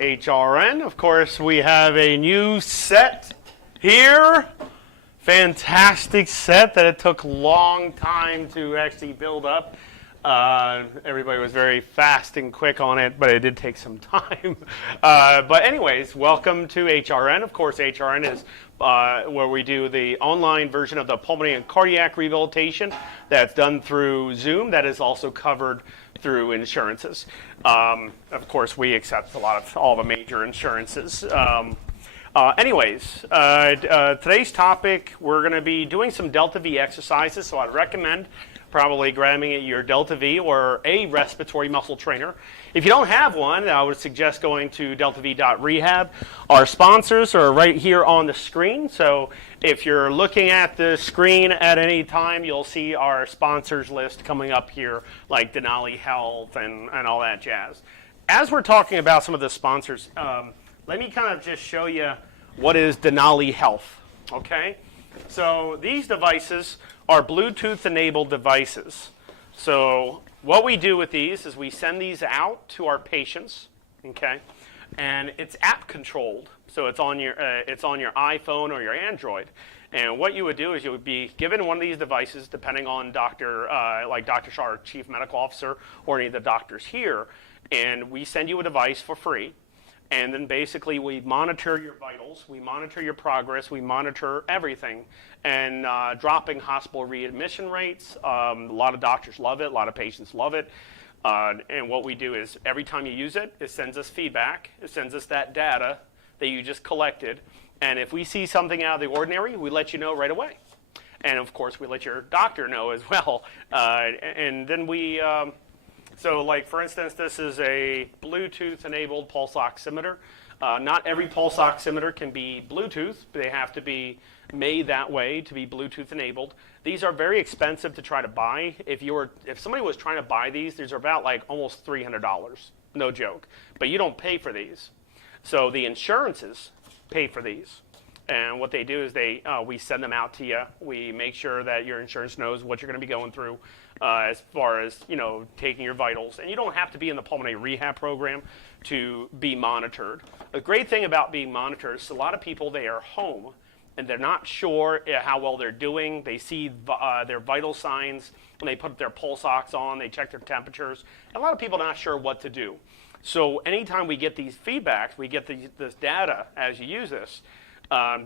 HRN. Of course, we have a new set here. Fantastic set that it took a long time to actually build up. Everybody was very fast and quick on it, but it did take some time. But anyways, welcome to HRN. Of course, HRN is where we do the online version of the pulmonary and cardiac rehabilitation that's done through Zoom. That is also covered through insurances. Of course, we accept all the major insurances. Today's topic, we're going to be doing some Delta V exercises, so I'd recommend probably grabbing your Delta V or a respiratory muscle trainer. If you don't have one, I would suggest going to deltav.rehab. Our sponsors are right here on the screen, so if you're looking at the screen at any time, you'll see our sponsors list coming up here, like Denali Health and all that jazz. As we're talking about some of the sponsors, let me kind of just show you what is Denali Health, okay? So these devices are Bluetooth-enabled devices. So what we do with these is we send these out to our patients, okay? And it's app-controlled, so it's on your iPhone or your Android. And what you would do is you would be given one of these devices, depending on like Dr. Shaw, our Chief Medical Officer, or any of the doctors here, and we send you a device for free. And then basically we monitor your vitals, we monitor your progress, we monitor everything. And dropping hospital readmission rates, a lot of doctors love it, a lot of patients love it. And what we do is every time you use it, it sends us feedback. It sends us that data that you just collected. And if we see something out of the ordinary, we let you know right away. And of course, we let your doctor know as well. And then we... So like, for instance, this is a Bluetooth-enabled pulse oximeter. Not every pulse oximeter can be Bluetooth. They have to be made that way to be Bluetooth-enabled. These are very expensive to try to buy. If somebody was trying to buy these are about like almost $300, no joke. But you don't pay for these. So the insurances pay for these. And what they do is we send them out to you. We make sure that your insurance knows what you're going to be going through as far as, taking your vitals. And you don't have to be in the pulmonary rehab program to be monitored. The great thing about being monitored is a lot of people, they are home and they're not sure how well they're doing. They see their vital signs when they put their pulse ox on, they check their temperatures. And a lot of people are not sure what to do. So anytime we get these feedbacks, we get this data as you use this,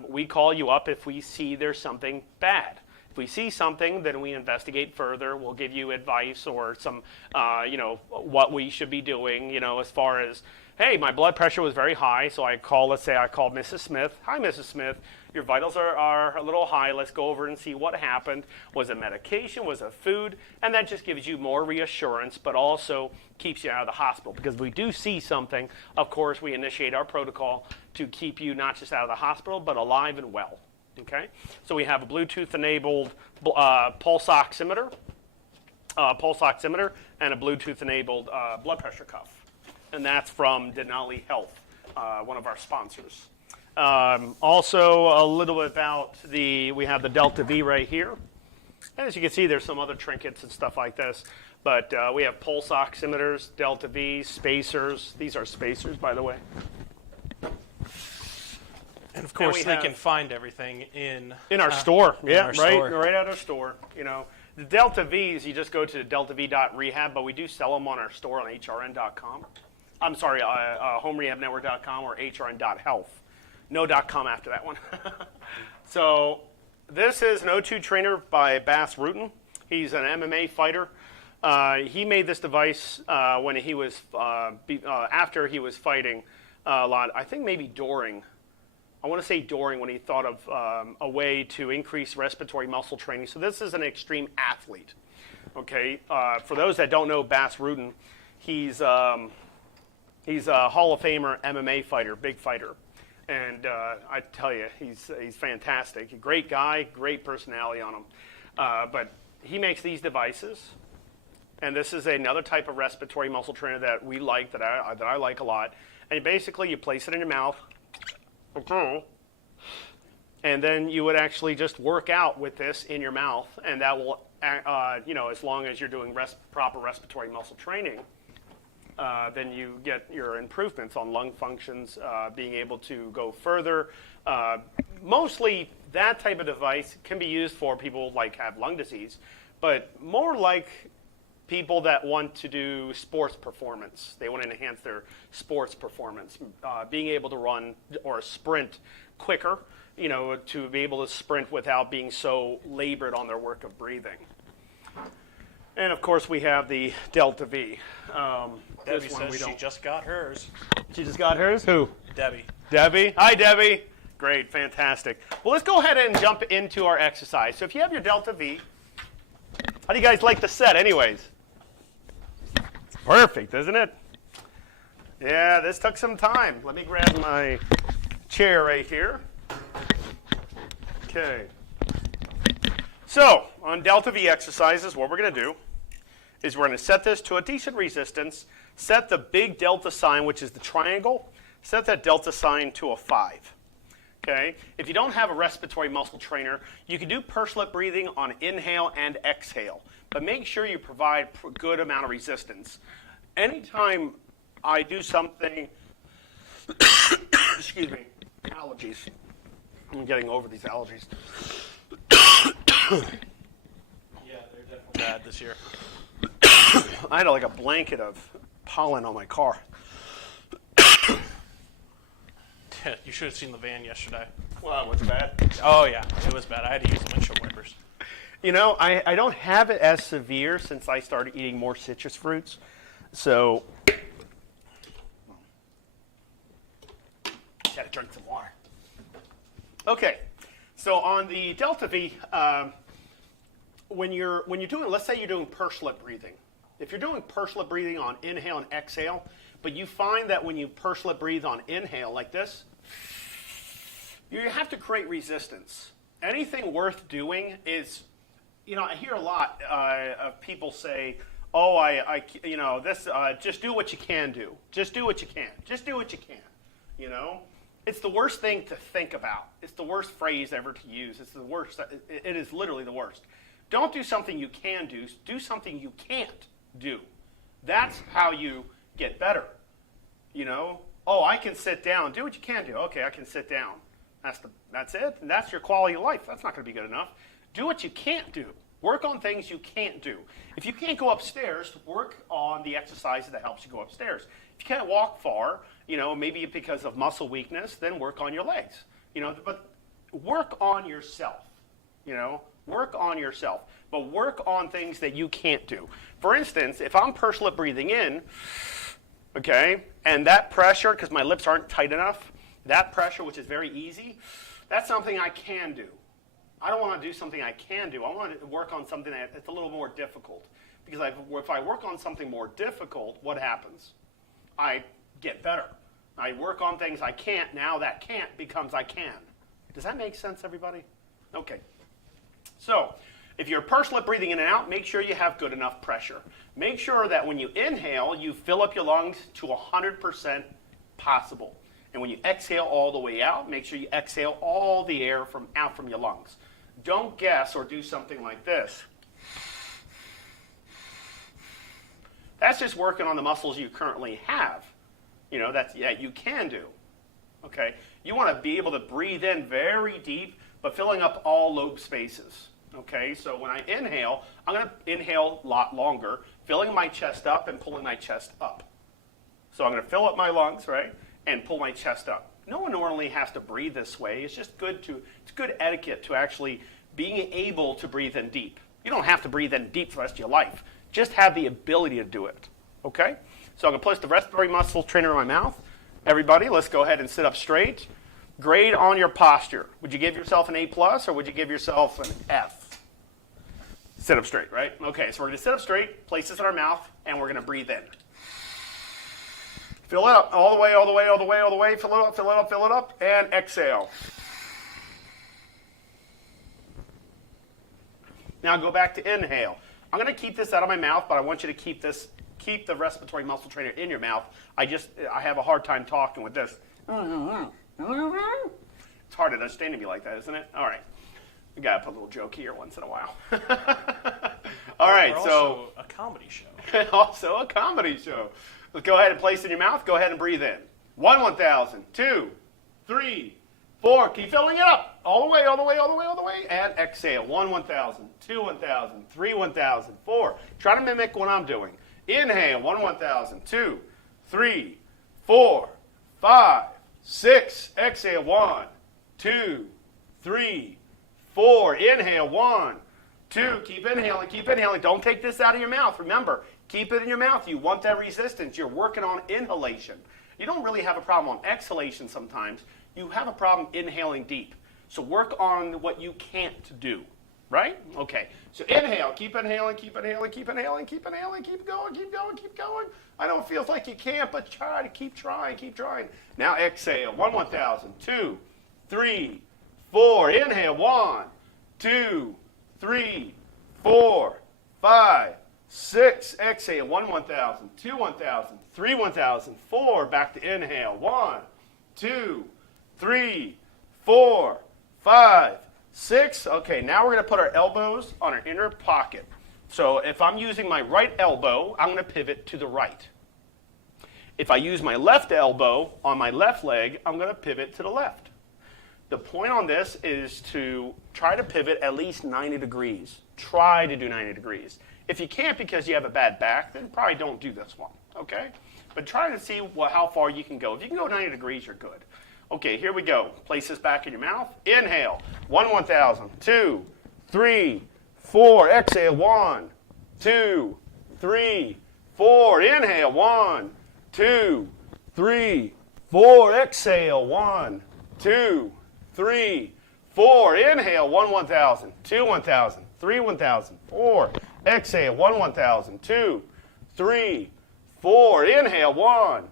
we call you up if we see there's something bad. If we see something, then we investigate further. We'll give you advice or some, what we should be doing, as far as, hey, my blood pressure was very high, so let's say I called Mrs. Smith. Hi, Mrs. Smith. Your vitals are a little high. Let's go over and see what happened. Was it medication? Was it food? And that just gives you more reassurance, but also keeps you out of the hospital. Because if we do see something, of course, we initiate our protocol to keep you not just out of the hospital, but alive and well. Okay? So we have a Bluetooth-enabled pulse oximeter and a Bluetooth-enabled blood pressure cuff. And that's from Denali Health, one of our sponsors. Also, a little bit about we have the Delta V right here. As you can see, there's some other trinkets and stuff like this. But we have pulse oximeters, Delta V, spacers. These are spacers, by the way. And of course, they can find everything in our store. Yeah, store. Right at our store. The Delta Vs, you just go to deltav.rehab, but we do sell them on our store on hrn.com. I'm sorry, homerehabnetwork.com or hrn.health. No .com after that one. So this is an O2 trainer by Bas Rutten. He's an MMA fighter. He made this device when he was after he was fighting a lot. I think maybe during. I want to say during, when he thought of a way to increase respiratory muscle training. So this is an extreme athlete. Okay. For those that don't know Bas Rutten, he's a Hall of Famer MMA fighter, big fighter. And I tell you, he's fantastic. A great guy, great personality on him. But he makes these devices. And this is another type of respiratory muscle trainer that we like, that I like a lot. And basically, you place it in your mouth. And then you would actually just work out with this in your mouth. And that will, as long as you're doing proper respiratory muscle training, then you get your improvements on lung functions, being able to go further. Mostly that type of device can be used for people like have lung disease, but more like people that want to do sports performance. They want to enhance their sports performance, being able to run or sprint quicker, to be able to sprint without being so labored on their work of breathing. And of course, we have the Delta V. Debbie says she just got hers. She just got hers? Who? Debbie. Debbie? Hi, Debbie. Great, fantastic. Well, let's go ahead and jump into our exercise. So if you have your Delta V, how do you guys like the set anyways? It's perfect, isn't it? Yeah, this took some time. Let me grab my chair right here. Okay. So on Delta V exercises, what we're going to do is we're going to set this to a decent resistance, set the big delta sign, which is the triangle, set that delta sign to a 5. Okay? If you don't have a respiratory muscle trainer, you can do pursed lip breathing on inhale and exhale, but make sure you provide a good amount of resistance. Anytime I do something, excuse me, allergies. I'm getting over these allergies. Yeah, they're definitely bad this year. I had like a blanket of pollen on my car. You should have seen the van yesterday. Well, was it bad? Oh, yeah, it was bad. I had to use the windshield wipers. I don't have it as severe since I started eating more citrus fruits. So, just had to drink some water. Okay, so on the Delta V, when you're doing, let's say you're doing pursed lip breathing. If you're doing pursed lip breathing on inhale and exhale, but you find that when you pursed lip breathe on inhale like this, you have to create resistance. Anything worth doing is, I hear a lot of people say, "Oh, just do what you can do. Just do what you can. Just do what you can." It's the worst thing to think about. It's the worst phrase ever to use. It's the worst. It is literally the worst. Don't do something you can do. Do something you can't do. That's how you get better. Oh, I can sit down. Do what you can do. Okay, I can sit down. That's it. And that's your quality of life. That's not going to be good enough. Do what you can't do. Work on things you can't do. If you can't go upstairs, work on the exercise that helps you go upstairs. If you can't walk far, maybe because of muscle weakness, then work on your legs. But work on yourself. Work on yourself. But work on things that you can't do. For instance, if I'm pursed lip breathing in, okay, and that pressure, because my lips aren't tight enough, that pressure, which is very easy, that's something I can do. I don't want to do something I can do. I want to work on something that's a little more difficult. Because if I work on something more difficult, what happens? I get better. I work on things I can't. Now that can't becomes I can. Does that make sense, everybody? Okay. So, if you're pursed lip breathing in and out, make sure you have good enough pressure. Make sure that when you inhale, you fill up your lungs to 100% possible. And when you exhale all the way out, make sure you exhale all the air out from your lungs. Don't guess or do something like this. That's just working on the muscles you currently have. You can do. Okay? You want to be able to breathe in very deep, but filling up all lobe spaces. Okay? So when I inhale, I'm going to inhale a lot longer, filling my chest up and pulling my chest up. So I'm going to fill up my lungs, right, and pull my chest up. No one normally has to breathe this way. It's just it's good etiquette to actually being able to breathe in deep. You don't have to breathe in deep for the rest of your life. Just have the ability to do it. Okay? So I'm going to place the respiratory muscle trainer in my mouth. Everybody, let's go ahead and sit up straight. Grade on your posture. Would you give yourself an A+, or would you give yourself an F? Sit up straight, right? Okay, so we're going to sit up straight, place this in our mouth, and we're going to breathe in. Fill it up all the way, all the way, all the way, all the way. Fill it up, fill it up, fill it up, and exhale. Now go back to inhale. I'm going to keep this out of my mouth, but I want you to keep the respiratory muscle trainer in your mouth. I have a hard time talking with this. It's hard to understand to me like that, isn't it? All right. We got to put a little joke here once in a while. All right, We're also a comedy show. Also a comedy show. Let's go ahead and place it in your mouth. Go ahead and breathe in. 1 1,000, 2, 3, 4. Keep filling it up. All the way, all the way, all the way, all the way. And exhale. 1 1,000, 2 1,000, 3 1,000, 4. Try to mimic what I'm doing. Inhale. 1 1,000, 2, 3, 4, 5, 6. Exhale. 1, 2, 3, 4. Inhale. 1, 2. Keep inhaling. Keep inhaling. Don't take this out of your mouth. Remember, keep it in your mouth. You want that resistance. You're working on inhalation. You don't really have a problem on exhalation sometimes. You have a problem inhaling deep. So work on what you can't do, right? Okay. So inhale. Keep inhaling, keep inhaling, keep inhaling, keep inhaling, keep going, keep going, keep going. I know it feels like you can't, but try to keep trying, keep trying. Now exhale. 1 1,000, 2, 3, 4. Inhale. 1, 2, 3, 4, 5, 6. Exhale. 1 1,000, 2 1,000, 3 1,000, 4. Back to inhale. 1, 2, 3, 4, 5, 6. Okay, now we're going to put our elbows on our inner pocket. So if I'm using my right elbow, I'm going to pivot to the right. If I use my left elbow on my left leg, I'm going to pivot to the left. The point on this is to try to pivot at least 90 degrees. Try to do 90 degrees. If you can't because you have a bad back, then probably don't do this one, okay? But try to see how far you can go. If you can go 90 degrees, you're good. Okay, here we go. Place this back in your mouth. Inhale. 1 1,000, 2, 3, 4. Exhale. 1, 2, 3, 4. Inhale. 1, 2, 3, 4. Exhale. 1, 2, 3, 4. Inhale. 1 1,000, 2 1,000, 3 1,000, 4. Exhale. 1 1,000, 2, 3, 4. Inhale. 1,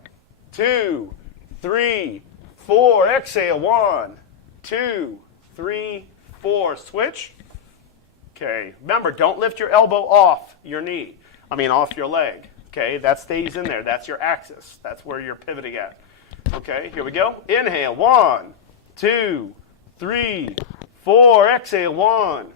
2, 3, 4. Exhale. 1, 2, 3, 4. Switch. Okay. Remember, don't lift your elbow off your knee. Off your leg. Okay. That stays in there. That's your axis. That's where you're pivoting at. Okay. Here we go. Inhale. 1, 2, 3, 4. Exhale. 1,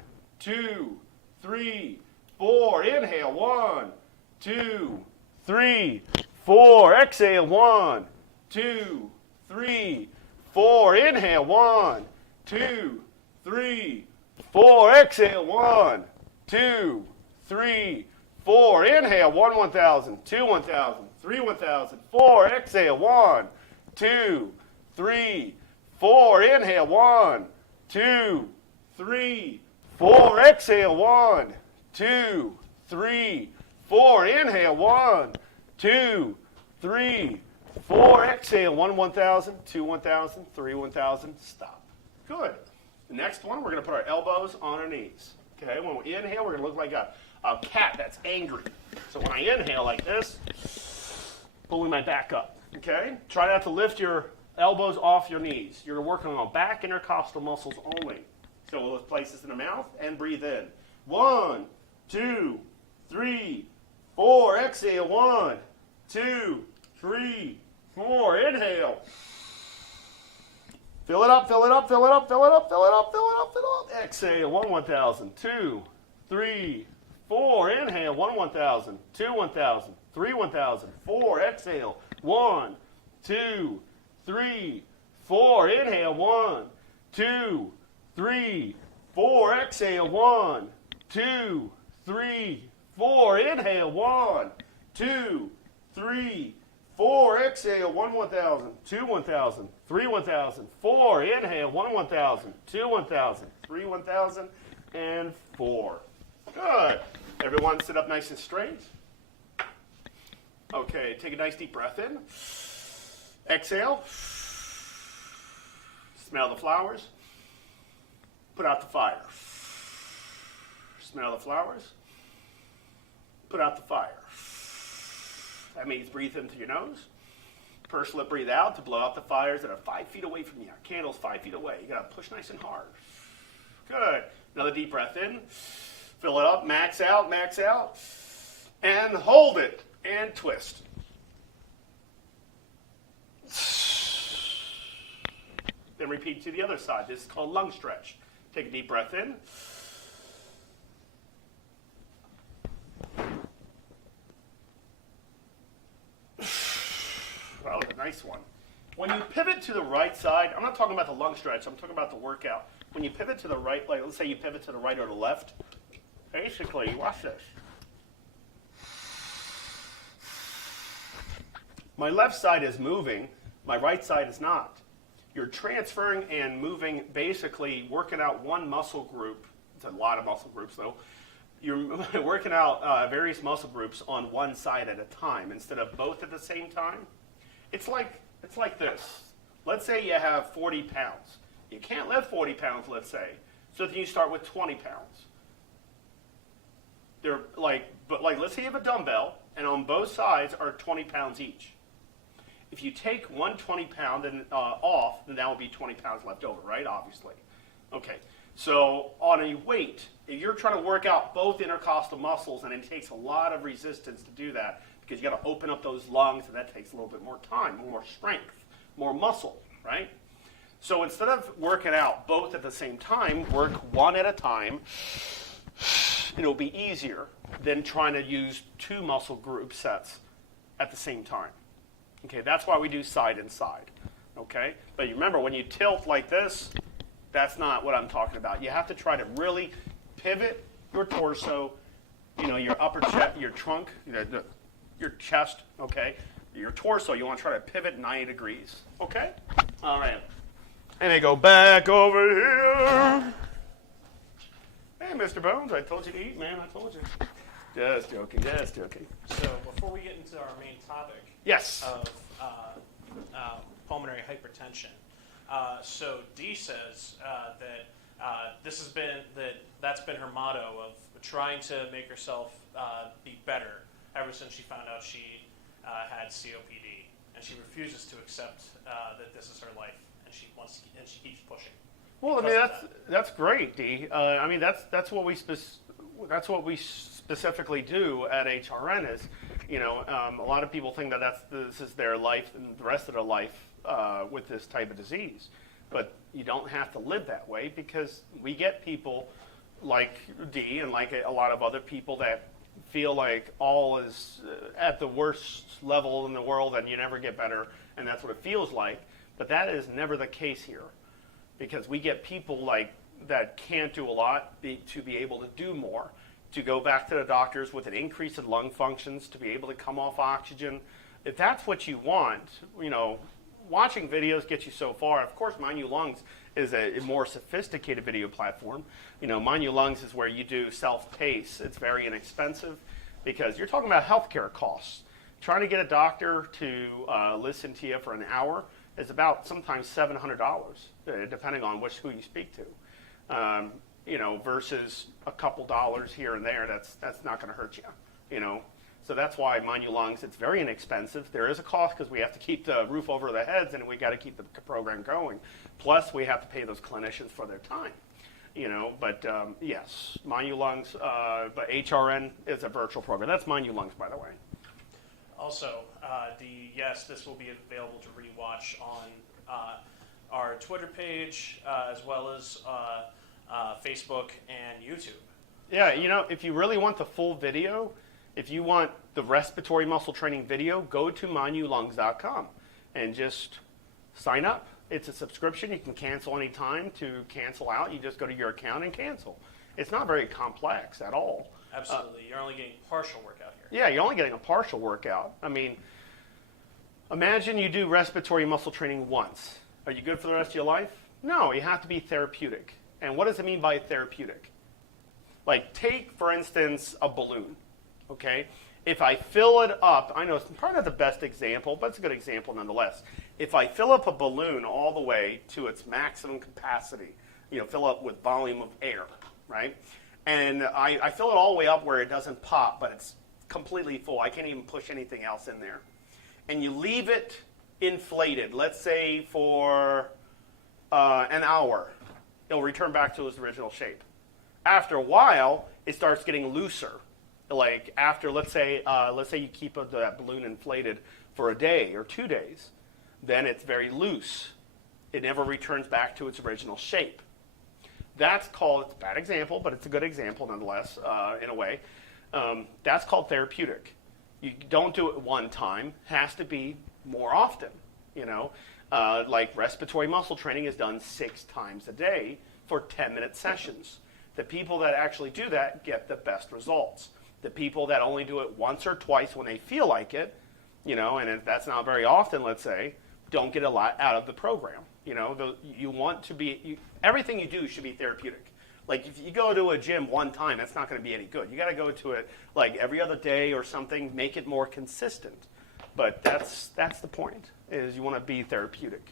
2, 3, 4. Inhale. 1, 2, 3, 4. Exhale. 1, 2, 3, 4. Inhale. 1, 2, 3, 4. Exhale. 1, 2, 3, 4. Inhale. 1 1,000, 2 1,000, 3 1,000, 4. Exhale. 1, 2, 3, 4. Inhale. 1, 2, 3, 4. Exhale. 1, 2, 3, 4. Inhale. 1, 2, 3, 4. Exhale. 1 1,000, 2 1,000, 3 1,000. Stop. Good. The next one, we're going to put our elbows on our knees. Okay. When we inhale, we're going to look like a cat that's angry. So when I inhale like this, pulling my back up. Okay. Try not to lift your elbows off your knees. You're working on back intercostal muscles only. So we'll place this in the mouth and breathe in. 1, 2, 3, 4. Exhale. 1, 2, 3, 4. Inhale. Fill it up, fill it up, fill it up, fill it up, fill it up, fill it up, fill it up. Exhale. 1 1,000, 2, 3, 4. Inhale. 1 1,000, 2 1,000, 3 1,000, 4. Exhale. 1, 2, 3, 4. Inhale. 1, 2, 3, 4. Exhale. 1, 2, 3, 4. Inhale. 1, 2, 3, 4. Exhale. 1 1,000, 2 1,000, 3 1,000, 4. Inhale. 1 1,000, 2 1,000, 3 1,000, and 4. Good. Everyone sit up nice and straight. Okay, take a nice deep breath in. Exhale. Smell the flowers. Put out the fire. Smell the flowers. Put out the fire. That means breathe in through your nose. Purse lip, breathe out to blow out the fires that are 5 feet away from you. Candles 5 feet away. You got to push nice and hard. Good. Another deep breath in. Fill it up. Max out. Max out. And hold it. And twist. Then repeat to the other side. This is called lung stretch. Take a deep breath in. pivot to the right side, I'm not talking about the lung stretch, I'm talking about the workout. When you pivot to the right, like let's say you pivot to the right or the left, basically, watch this. My left side is moving, my right side is not. You're transferring and moving, basically working out one muscle group. It's a lot of muscle groups though. You're working out various muscle groups on one side at a time instead of both at the same time. It's like this. Let's say you have 40 pounds. You can't lift 40 pounds, let's say. So then you start with 20 pounds. Let's say you have a dumbbell, and on both sides are 20 pounds each. If you take one 20-pound off, then that will be 20 pounds left over, right? Obviously. Okay. So on a weight, if you're trying to work out both intercostal muscles, and it takes a lot of resistance to do that, because you got to open up those lungs, and that takes a little bit more time, more strength, more muscle, right? So instead of working out both at the same time, work one at a time. It'll be easier than trying to use two muscle group sets at the same time. Okay, that's why we do side and side. Okay, but you remember when you tilt like this, that's not what I'm talking about. You have to try to really pivot your torso, your upper chest, your trunk, your chest, okay? Your torso, you want to try to pivot 90 degrees, okay? All right. And they go back over here. Hey, Mr. Bones, I told you to eat, man. I told you. Just joking, just joking. So before we get into our main topic yes. of pulmonary hypertension, so Dee says that's been her motto of trying to make herself be better ever since she found out she had COPD, and she refuses to accept that this is her life, and she keeps pushing. Well, I mean that's great, Dee. I mean that's what we specifically do at HRN is, a lot of people think that this is their life and the rest of their life with this type of disease, but you don't have to live that way because we get people like Dee and like a lot of other people that feel like all is at the worst level in the world and you never get better, and that's what it feels like. But that is never the case here, because we get people like that can't do a lot to be able to do more, to go back to the doctors with an increase in lung functions, to be able to come off oxygen. If that's what you want, watching videos gets you so far. Of course, Mind You Lungs is a more sophisticated video platform. Mind You Lungs is where you do self-pace. It's very inexpensive because you're talking about healthcare costs. Trying to get a doctor to listen to you for an hour is about sometimes $700, depending on who you speak to. Versus a couple dollars here and there, that's not going to hurt you. So that's why Mind You Lungs, it's very inexpensive. There is a cost because we have to keep the roof over their heads and we got to keep the program going. Plus, we have to pay those clinicians for their time. But yes, Mind You Lungs, but HRN is a virtual program. That's Mind You Lungs, by the way. Also, yes, this will be available to rewatch on our Twitter page as well as Facebook and YouTube. Yeah, if you really want the full video, if you want the respiratory muscle training video, go to mindyulungs.com and just sign up. It's a subscription. You can cancel any time. To cancel out, you just go to your account and cancel. It's not very complex at all. Absolutely. You're only getting partial workout here. Yeah, you're only getting a partial workout. I mean, imagine you do respiratory muscle training once. Are you good for the rest of your life? No, you have to be therapeutic. And what does it mean by therapeutic? Like, take, for instance, a balloon, okay? If I fill it up, I know it's probably not the best example, but it's a good example nonetheless. If I fill up a balloon all the way to its maximum capacity, fill up with volume of air, right? And I fill it all the way up where it doesn't pop, but it's completely full. I can't even push anything else in there. And you leave it inflated, let's say for an hour. It'll return back to its original shape. After a while, it starts getting looser. Like after, let's say you keep that balloon inflated for a day or 2 days, then it's very loose. It never returns back to its original shape. That's called, it's a bad example, but it's a good example nonetheless, in a way. That's called therapeutic. You don't do it one time. Has to be more often, Like respiratory muscle training is done 6 times a day for 10-minute sessions. The people that actually do that get the best results. The people that only do it once or twice when they feel like it, and if that's not very often, let's say, don't get a lot out of the program. You want to be, everything you do should be therapeutic. Like if you go to a gym one time, it's not going to be any good. You got to go to it like every other day or something, make it more consistent. But that's the point, is you want to be therapeutic.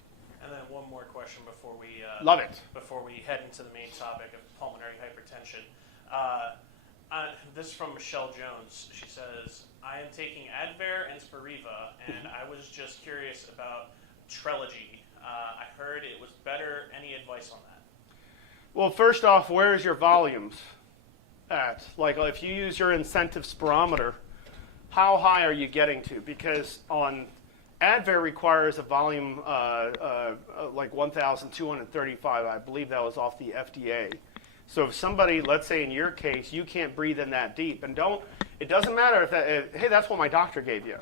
And then one more question before we Love it. Before we head into the main topic of pulmonary hypertension. This is from Michelle Jones. She says, I am taking Advair and Spiriva, and I was just curious about Trelegy. I heard it was better. Any advice on that? Well, first off, where's your volumes at? Like if you use your incentive spirometer, how high are you getting to? Because on Advair requires a volume like 1,235. I believe that was off the FDA. So if somebody, let's say in your case, you can't breathe in that deep, and it doesn't matter if hey, that's what my doctor gave you.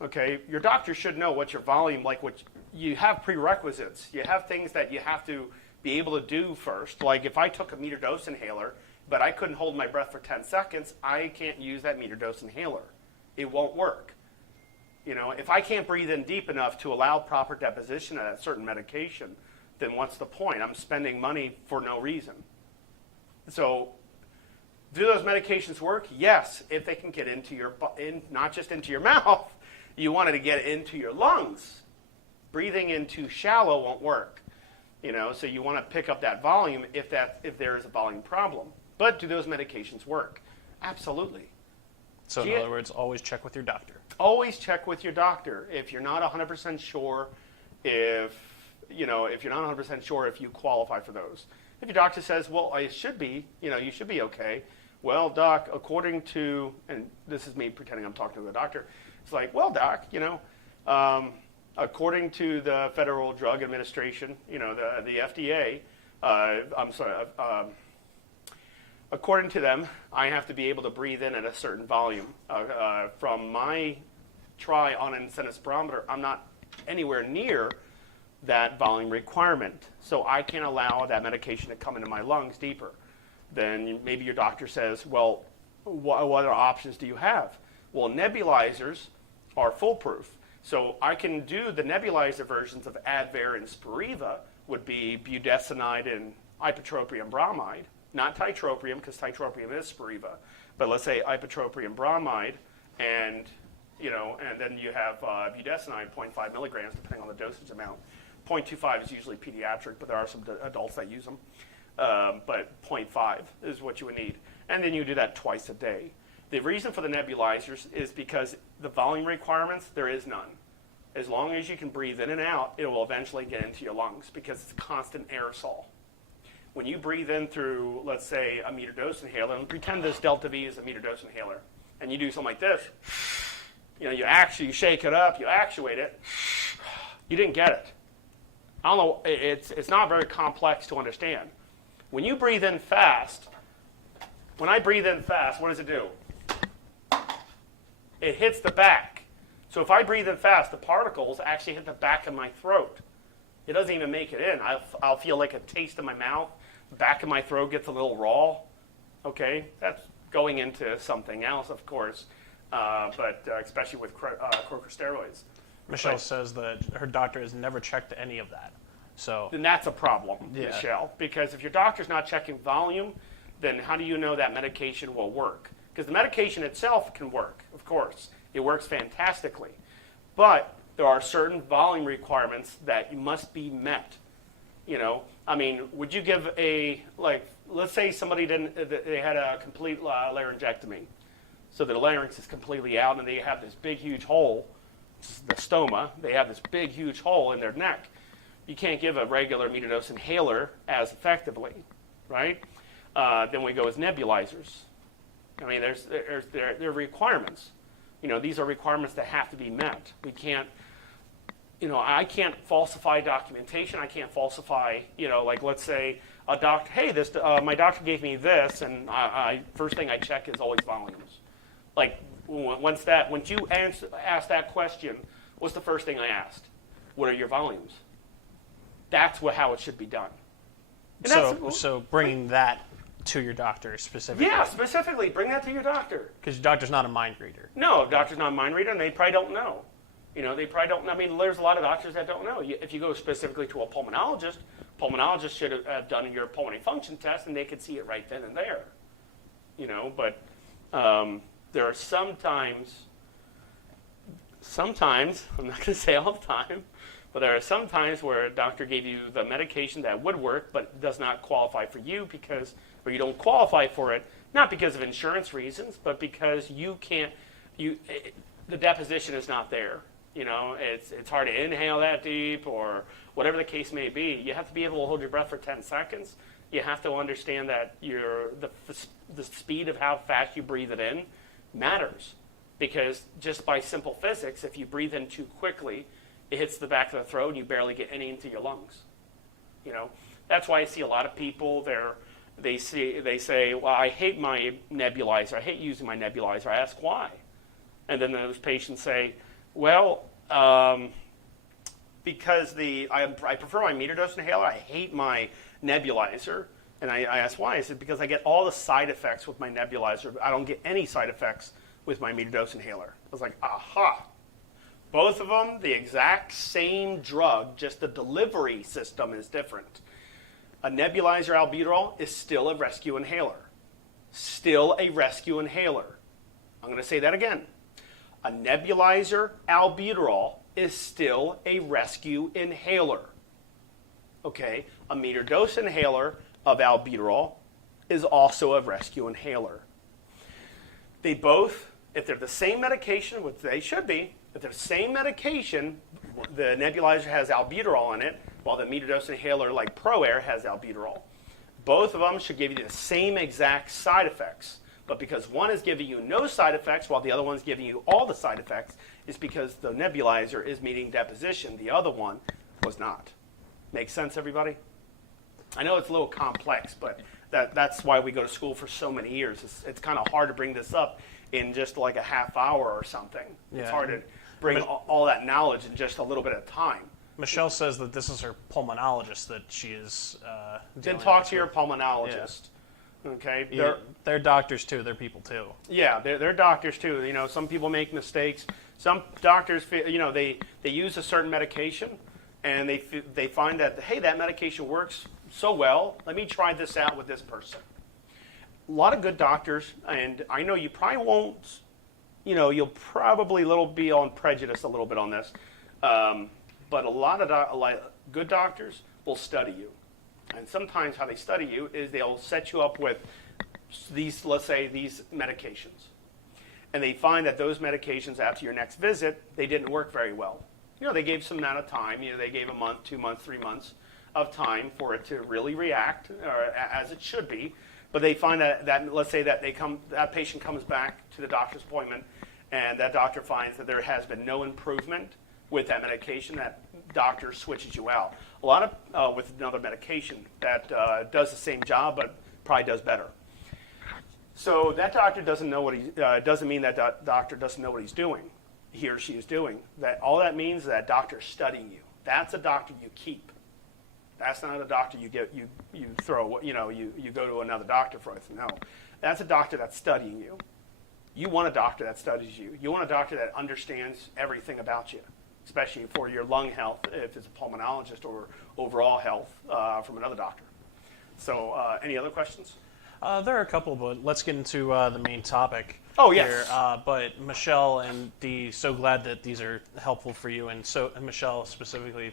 Okay, your doctor should know what your volume, like what you have prerequisites. You have things that you have to be able to do first. Like if I took a meter dose inhaler, but I couldn't hold my breath for 10 seconds, I can't use that meter dose inhaler. It won't work. If I can't breathe in deep enough to allow proper deposition of that certain medication, then what's the point? I'm spending money for no reason. So, do those medications work? Yes, if they can get into not just into your mouth, you want it to get into your lungs. Breathing in too shallow won't work. So you want to pick up that volume if there is a volume problem. But do those medications work? Absolutely. So in other words, always check with your doctor. Always check with your doctor. If you're not 100% sure if you're not 100% sure if you qualify for those. If your doctor says, well, I should be, you should be okay. Well, doc, according to, and this is me pretending I'm talking to the doctor, it's like, well, doc, according to the Federal Drug Administration, the FDA, according to them, I have to be able to breathe in at a certain volume. From my try on an incentive spirometer, I'm not anywhere near that volume requirement. So I can't allow that medication to come into my lungs deeper. Then maybe your doctor says, well, what other options do you have? Well, nebulizers are foolproof. So I can do the nebulizer versions of Advair and Spiriva would be budesonide and ipratropium bromide. Not tiotropium, because tiotropium is Spiriva, but let's say ipratropium bromide, and then you have budesonide, 0.5 milligrams, depending on the dosage amount. 0.25 is usually pediatric, but there are some adults that use them. But 0.5 is what you would need, and then you do that twice a day. The reason for the nebulizers is because the volume requirements, there is none. As long as you can breathe in and out, it will eventually get into your lungs because it's a constant aerosol. When you breathe in through, let's say, a meter dose inhaler, and pretend this Delta V is a meter dose inhaler, and you do something like this, you shake it up, you actuate it, you didn't get it. I don't know, it's not very complex to understand. When you breathe in fast, what does it do? It hits the back. So if I breathe in fast, the particles actually hit the back of my throat. It doesn't even make it in. I'll feel like a taste in my mouth. The back of my throat gets a little raw. Okay, that's going into something else, of course, but especially with corticosteroids. Michelle says that her doctor has never checked any of that. So then that's a problem, Michelle, because if your doctor's not checking volume, then how do you know that medication will work? Because the medication itself can work, of course. It works fantastically. But there are certain volume requirements that must be met. Would you give let's say somebody they had a complete laryngectomy. So the larynx is completely out and they have this big, huge hole, the stoma, they have this big, huge hole in their neck. You can't give a regular meter dose inhaler as effectively, right? Then we go with nebulizers. There are requirements. These are requirements that have to be met. We can't, I can't falsify documentation. I can't falsify, let's say a doctor, hey, my doctor gave me this, and first thing I check is always volumes. Once you ask that question, what's the first thing I asked? what are your volumes? That's how it should be done. And So bringing that to your doctor specifically. Yeah, specifically, bring that to your doctor. Because your doctor's not a mind reader. No, doctor's not a mind reader, and they probably don't know. They probably don't. I mean, there's a lot of doctors that don't know. If you go specifically to a pulmonologist should have done your pulmonary function test, and they could see it right then and there. But there are sometimes, I'm not going to say all the time, but there are some times where a doctor gave you the medication that would work, but does not qualify for you or you don't qualify for it, not because of insurance reasons, but because the deposition is not there. It's hard to inhale that deep or whatever the case may be. You have to be able to hold your breath for 10 seconds. You have to understand that the speed of how fast you breathe it in matters. Because just by simple physics, if you breathe in too quickly, it hits the back of the throat and you barely get any into your lungs. That's why I see a lot of people they say, well, I hate my nebulizer. I hate using my nebulizer. I ask why. And then those patients say, well, because I prefer my meter dose inhaler. I hate my nebulizer. And I asked why. I said, because I get all the side effects with my nebulizer. I don't get any side effects with my meter dose inhaler. I was like, aha. Both of them, the exact same drug, just the delivery system is different. A nebulizer albuterol is still a rescue inhaler. Still a rescue inhaler. I'm going to say that again. A nebulizer albuterol is still a rescue inhaler. Okay? A meter dose inhaler of albuterol is also a rescue inhaler. They both, if they're the same medication, which they should be, if they're the same medication, the nebulizer has albuterol in it, while the meter dose inhaler like ProAir has albuterol. Both of them should give you the same exact side effects. But because one is giving you no side effects while the other one's giving you all the side effects, is because the nebulizer is meeting deposition. The other one was not. Make sense, everybody? I know it's a little complex, but that's why we go to school for so many years. It's kind of hard to bring this up in just like a half hour or something. Yeah. It's hard to bring all that knowledge in just a little bit of time. Michelle says that this is her pulmonologist that she is Then talk to your pulmonologist. Yeah. Okay, they're doctors too. They're people too. Yeah, they're doctors too. Some people make mistakes. Some doctors, they use a certain medication, and they find that, hey, that medication works so well. Let me try this out with this person. A lot of good doctors, and I know you probably won't. You'll probably be on prejudice a little bit on this, but a lot of good doctors will study you. And sometimes how they study you is they'll set you up with these, let's say, these medications. And they find that those medications after your next visit, they didn't work very well. They gave some amount of time. They gave a month, 2 months, 3 months of time for it to really react, or as it should be. But they find that let's say that that patient comes back to the doctor's appointment, and that doctor finds that there has been no improvement with that medication. That doctor switches you out. A lot of with another medication that does the same job but probably does better. So that doctor doesn't know what doesn't mean that doctor doesn't know what he's doing. He or she is doing. That all that means is that doctor's studying you. That's a doctor you keep. That's not a doctor you throw. You go to another doctor for it. No, that's a doctor that's studying you. You want a doctor that studies you. You want a doctor that understands everything about you, especially for your lung health, if it's a pulmonologist, or overall health from another doctor. So any other questions? There are a couple, but let's get into the main topic. Oh, yes. Here. But Michelle and Dee, so glad that these are helpful for you. And Michelle specifically,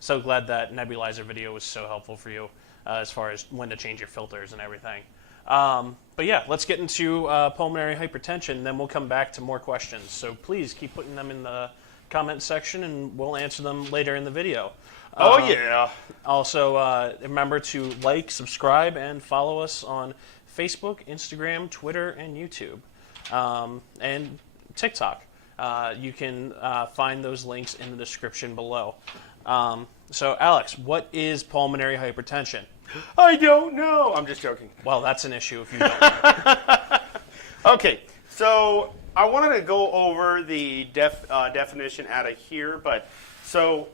so glad that nebulizer video was so helpful for you as far as when to change your filters and everything. But yeah, let's get into pulmonary hypertension, then we'll come back to more questions. So please keep putting them in the comment section, and we'll answer them later in the video. Yeah. Also, remember to like, subscribe, and follow us on Facebook, Instagram, Twitter, and YouTube, and TikTok. You can find those links in the description below. So, Alex, what is pulmonary hypertension? I don't know. I'm just joking. Well, that's an issue if you don't know. Okay, so I wanted to go over the definition out of here, but so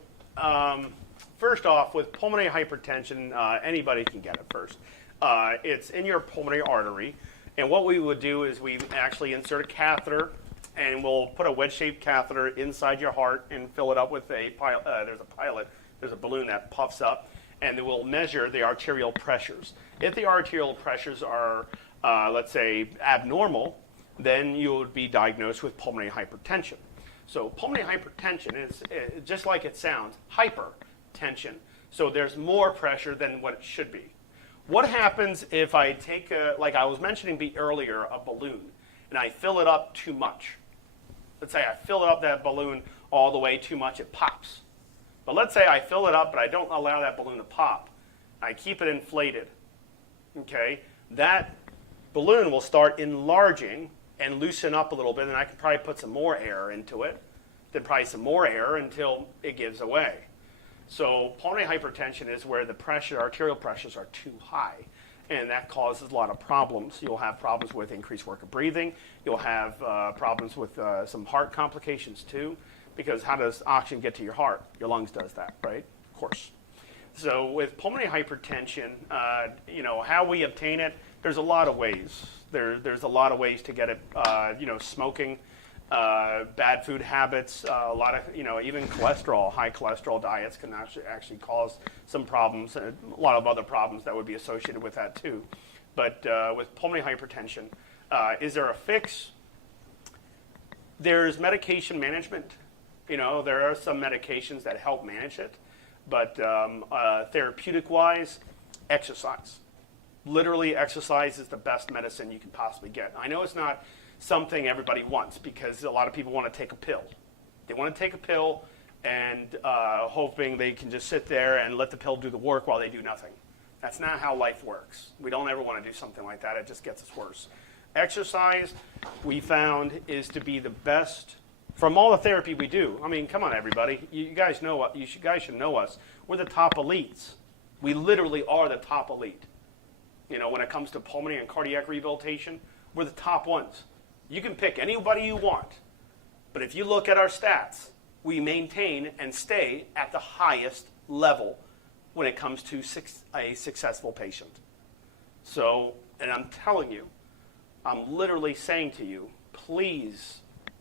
First off, with pulmonary hypertension, anybody can get it first. It's in your pulmonary artery, and what we would do is we actually insert a catheter, and we'll put a wedge-shaped catheter inside your heart and fill it up with a pilot. There's a balloon that puffs up, and then we'll measure the arterial pressures. If the arterial pressures are, let's say, abnormal, then you would be diagnosed with pulmonary hypertension. So pulmonary hypertension is just like it sounds, hypertension. So there's more pressure than what it should be. What happens if I take, like I was mentioning earlier, a balloon, and I fill it up too much? Let's say I fill it up that balloon all the way too much, it pops. But let's say I fill it up, but I don't allow that balloon to pop. I keep it inflated. Okay? That balloon will start enlarging and loosen up a little bit, and I can probably put some more air into it, then probably some more air until it gives away. So pulmonary hypertension is where the pressure, arterial pressures are too high, and that causes a lot of problems. You'll have problems with increased work of breathing. You'll have problems with some heart complications too, because how does oxygen get to your heart? Your lungs does that, right? Of course. So with pulmonary hypertension, how we obtain it, there's a lot of ways. There's a lot of ways to get it, smoking, bad food habits, a lot of, even cholesterol, high cholesterol diets can actually cause some problems, and a lot of other problems that would be associated with that too. But with pulmonary hypertension, is there a fix? There's medication management. There are some medications that help manage it, but therapeutic-wise, exercise. Literally, exercise is the best medicine you can possibly get. I know it's not something everybody wants because a lot of people want to take a pill. They want to take a pill and hoping they can just sit there and let the pill do the work while they do nothing. That's not how life works. We don't ever want to do something like that. It just gets us worse. Exercise, we found, is to be the best from all the therapy we do. I mean, come on, everybody. You guys know what? You guys should know us. We're the top elites. We literally are the top elite. When it comes to pulmonary and cardiac rehabilitation, we're the top ones. You can pick anybody you want, but if you look at our stats, we maintain and stay at the highest level when it comes to a successful patient. So, and I'm telling you, I'm literally saying to you, please,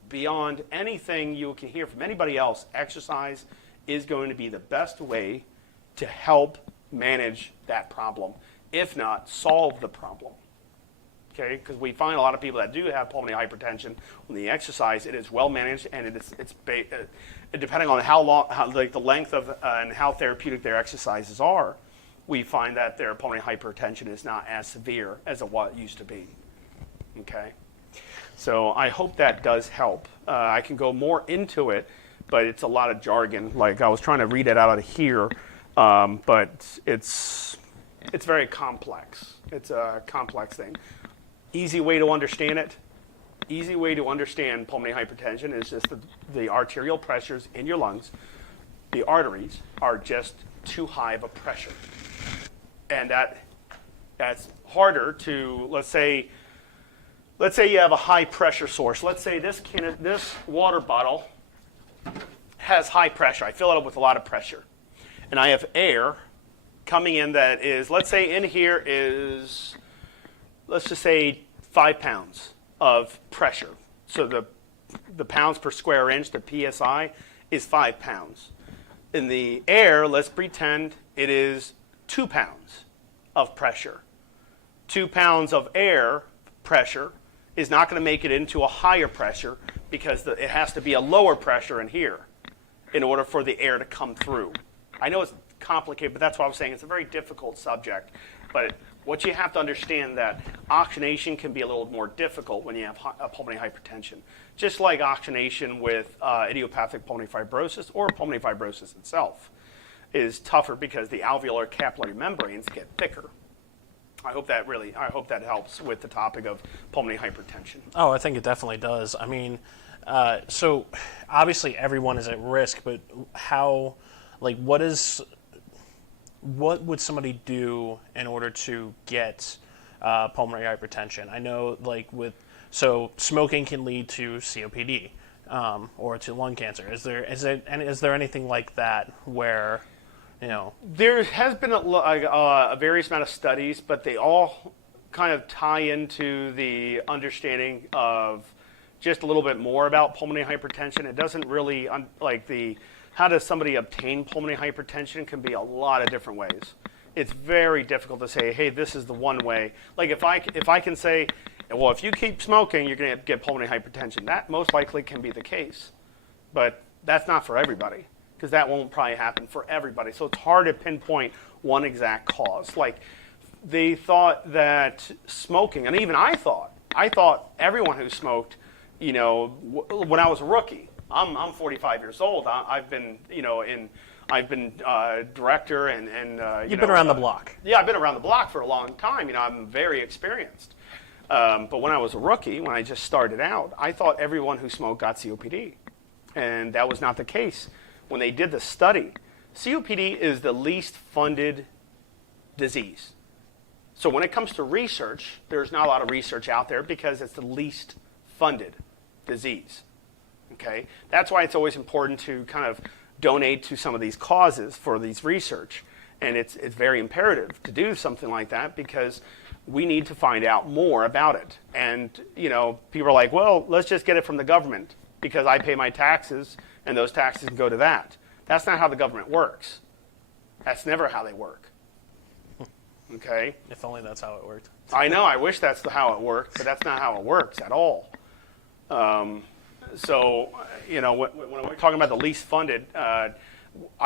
beyond anything you can hear from anybody else, exercise is going to be the best way to help manage that problem. If not, solve the problem. Okay, because we find a lot of people that do have pulmonary hypertension, when they exercise, it is well managed, and it's depending on the length of and how therapeutic their exercises are, we find that their pulmonary hypertension is not as severe as it used to be. Okay, so I hope that does help. I can go more into it, but it's a lot of jargon. Like I was trying to read it out of here, but it's very complex. It's a complex thing. Easy way to understand it. Easy way to understand pulmonary hypertension is just the arterial pressures in your lungs. The arteries are just too high of a pressure, and that's harder to. Let's say you have a high pressure source. Let's say this water bottle has high pressure. I fill it up with a lot of pressure, and I have air coming in that is, let's say in here is, let's just say 5 pounds of pressure. So the pounds per square inch, the PSI, is 5 pounds. In the air, let's pretend it is 2 pounds of pressure. 2 pounds of air pressure is not going to make it into a higher pressure because it has to be a lower pressure in here in order for the air to come through. I know it's complicated, but that's what I'm saying. It's a very difficult subject. But what you have to understand that oxygenation can be a little more difficult when you have pulmonary hypertension. Just like oxygenation with idiopathic pulmonary fibrosis or pulmonary fibrosis itself is tougher because the alveolar capillary membranes get thicker. I hope that helps with the topic of pulmonary hypertension. Oh, I think it definitely does. I mean, so obviously everyone is at risk, but what would somebody do in order to get pulmonary hypertension? I know, so smoking can lead to COPD. or to lung cancer? Is there anything like that where, There has been a various amount of studies, but they all kind of tie into the understanding of just a little bit more about pulmonary hypertension. It doesn't really, how does somebody obtain pulmonary hypertension can be a lot of different ways. It's very difficult to say, hey, this is the one way. Like if I can say, well, if you keep smoking, you're going to get pulmonary hypertension. That most likely can be the case, but that's not for everybody, because that won't probably happen for everybody. So it's hard to pinpoint one exact cause. Like they thought that smoking, and even I thought everyone who smoked, when I was a rookie. I'm 45 years old. I've been, I've been director and you've been around the block. Yeah, I've been around the block for a long time. I'm very experienced. But when I was a rookie, when I just started out, I thought everyone who smoked got COPD, and that was not the case. When they did the study, COPD is the least funded disease. So when it comes to research, there's not a lot of research out there because it's the least funded disease. Okay, that's why it's always important to kind of donate to some of these causes for these research, and it's very imperative to do something like that because we need to find out more about it. And people are like, well, let's just get it from the government because I pay my taxes and those taxes can go to that. That's not how the government works. That's never how they work. Okay. If only that's how it worked. I know. I wish that's how it worked, but that's not how it works at all. So, when we're talking about the least funded, I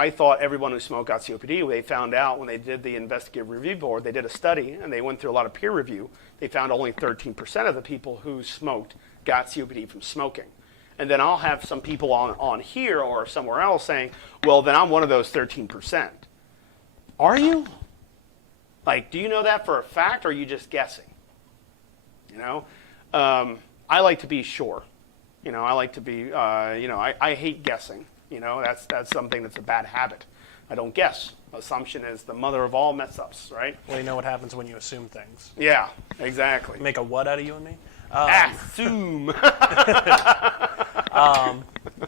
thought everyone who smoked got COPD. They found out when they did the investigative review board, they did a study, and they went through a lot of peer review. They found only 13% of the people who smoked got COPD from smoking. And then I'll have some people on here or somewhere else saying, well, then I'm one of those 13%. Are you? Like, do you know that for a fact, or are you just guessing? I like to be sure. I like to be, I hate guessing. That's something that's a bad habit. I don't guess. Assumption is the mother of all mess ups, right? Well, you know what happens when you assume things. Yeah, exactly. Make a what out of you and me? Assume.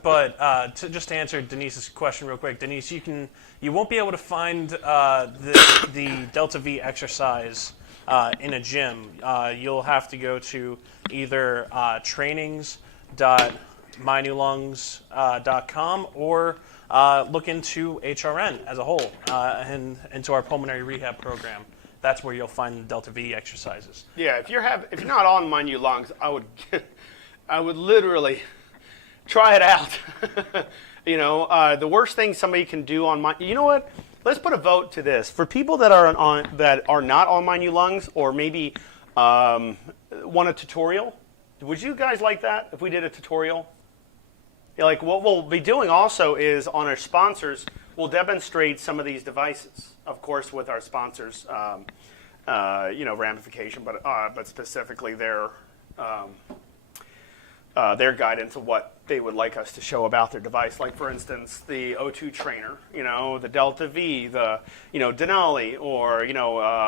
But just to answer Denise's question real quick, Denise, you won't be able to find the Delta V exercise in a gym. You'll have to go to either trainings.mynewlungs.com or look into HRN as a whole and into our pulmonary rehab program. That's where you'll find the Delta V exercises. Yeah, if you're not on My New Lungs, I would literally try it out. The worst thing somebody can do on my, you know what? Let's put a vote to this for people that are not on My New Lungs, or maybe want a tutorial. Would you guys like that if we did a tutorial? Yeah, like what we'll be doing also is on our sponsors, we'll demonstrate some of these devices, of course, with our sponsors, ramification, but specifically their guidance of what they would like us to show about their device. Like, for instance, the O2 trainer, the Delta V, the, Denali, or,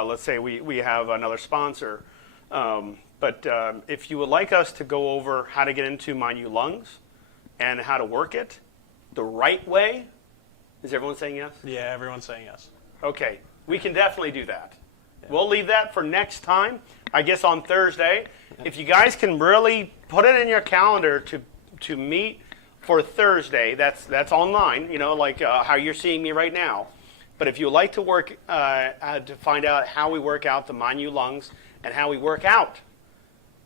let's say we have another sponsor. But if you would like us to go over how to get into My New Lungs and how to work it the right way, is everyone saying yes? Yeah, everyone's saying yes. Okay, we can definitely do that. Yeah. We'll leave that for next time, I guess on Thursday. If you guys can really put it in your calendar to meet for Thursday, that's online, how you're seeing me right now. But if you would like to work to find out how we work out the My New Lungs and how we work out,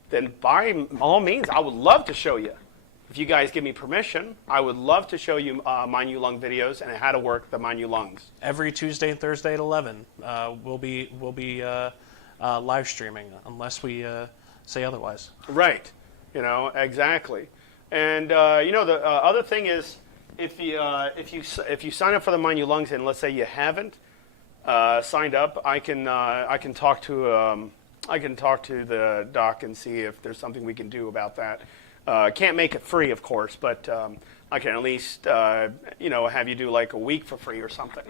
then by all means, I would love to show you. If you guys give me permission, I would love to show you My New Lung videos and how to work the My New Lungs. Every Tuesday and Thursday at 11, we'll be live streaming unless we say otherwise. Right, exactly. And the other thing is, if you sign up for the My New Lungs and let's say you haven't signed up, I can talk to the doc and see if there's something we can do about that. Can't make it free, of course, but I can at least have you do like a week for free or something,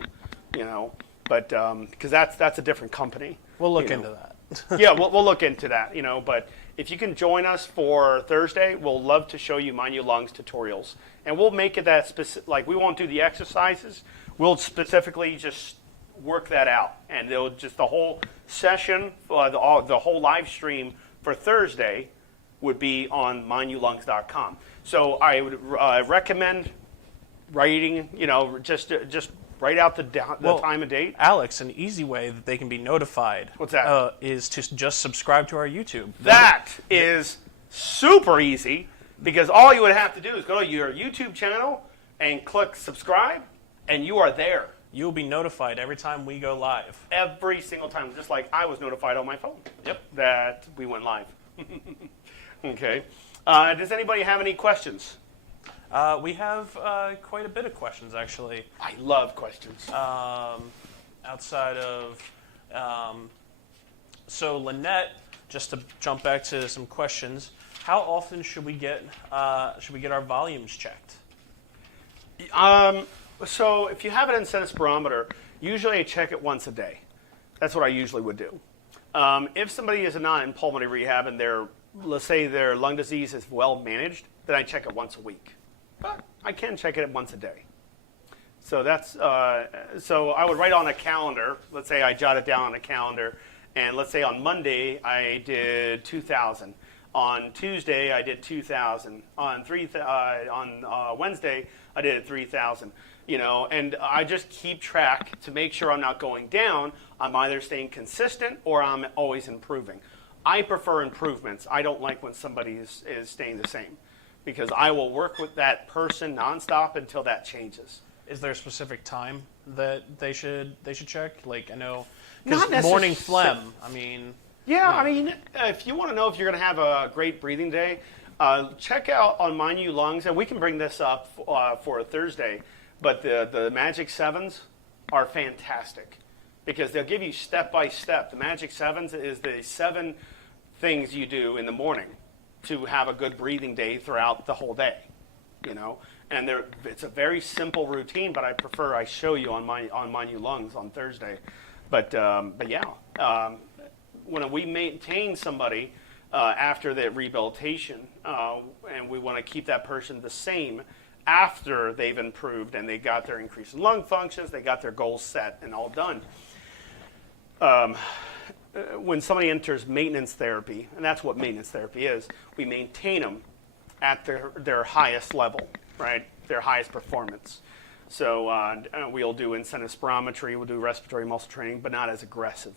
But because that's a different company. We'll look into that. Yeah, we'll look into that, but if you can join us for Thursday, we'll love to show you Mind Your Lungs tutorials. And we'll make it that specific, like we won't do the exercises, we'll specifically just work that out. And they'll just the whole session, the whole live stream for Thursday would be on mindyourlungs.com. So I would recommend writing, just write out the time and date. Alex, an easy way that they can be notified. What's that? Is to just subscribe to our YouTube. That is super easy, because all you would have to do is go to your YouTube channel and click subscribe, and you are there. You'll be notified every time we go live. Every single time, just like I was notified on my phone. Yep. That we went live. Okay. Does anybody have any questions? We have quite a bit of questions, actually. I love questions. Outside of, so Lynette, just to jump back to some questions, how often should we get our volumes checked? So if you have an incentive spirometer, usually I check it once a day. That's what I usually would do. If somebody is not in pulmonary rehab and let's say their lung disease is well managed, then I check it once a week. But I can check it once a day. So that's so I would write on a calendar. Let's say I jot it down on a calendar, and let's say on Monday I did 2,000. On Tuesday I did 2,000. On Wednesday I did 3,000. And I just keep track to make sure I'm not going down. I'm either staying consistent or I'm always improving. I prefer improvements. I don't like when somebody is staying the same, because I will work with that person nonstop until that changes. Is there a specific time that they should check? Like, I know, Not because morning necessar- phlegm, I mean... Yeah, I mean, if you want to know if you're going to have a great breathing day, check out on Mind You Lungs, and we can bring this up for a Thursday, but the Magic 7s are fantastic, because they'll give you step-by-step. The Magic 7s is the 7 things you do in the morning to have a good breathing day throughout the whole day, And it's a very simple routine, but I prefer I show you on Mind You Lungs on Thursday. But yeah, when we maintain somebody after the rehabilitation, and we want to keep that person the same after they've improved and they got their increase in lung functions, they got their goals set and all done. When somebody enters maintenance therapy, and that's what maintenance therapy is, we maintain them at their highest level, right? Their highest performance. So we'll do incentive spirometry, we'll do respiratory muscle training, but not as aggressive.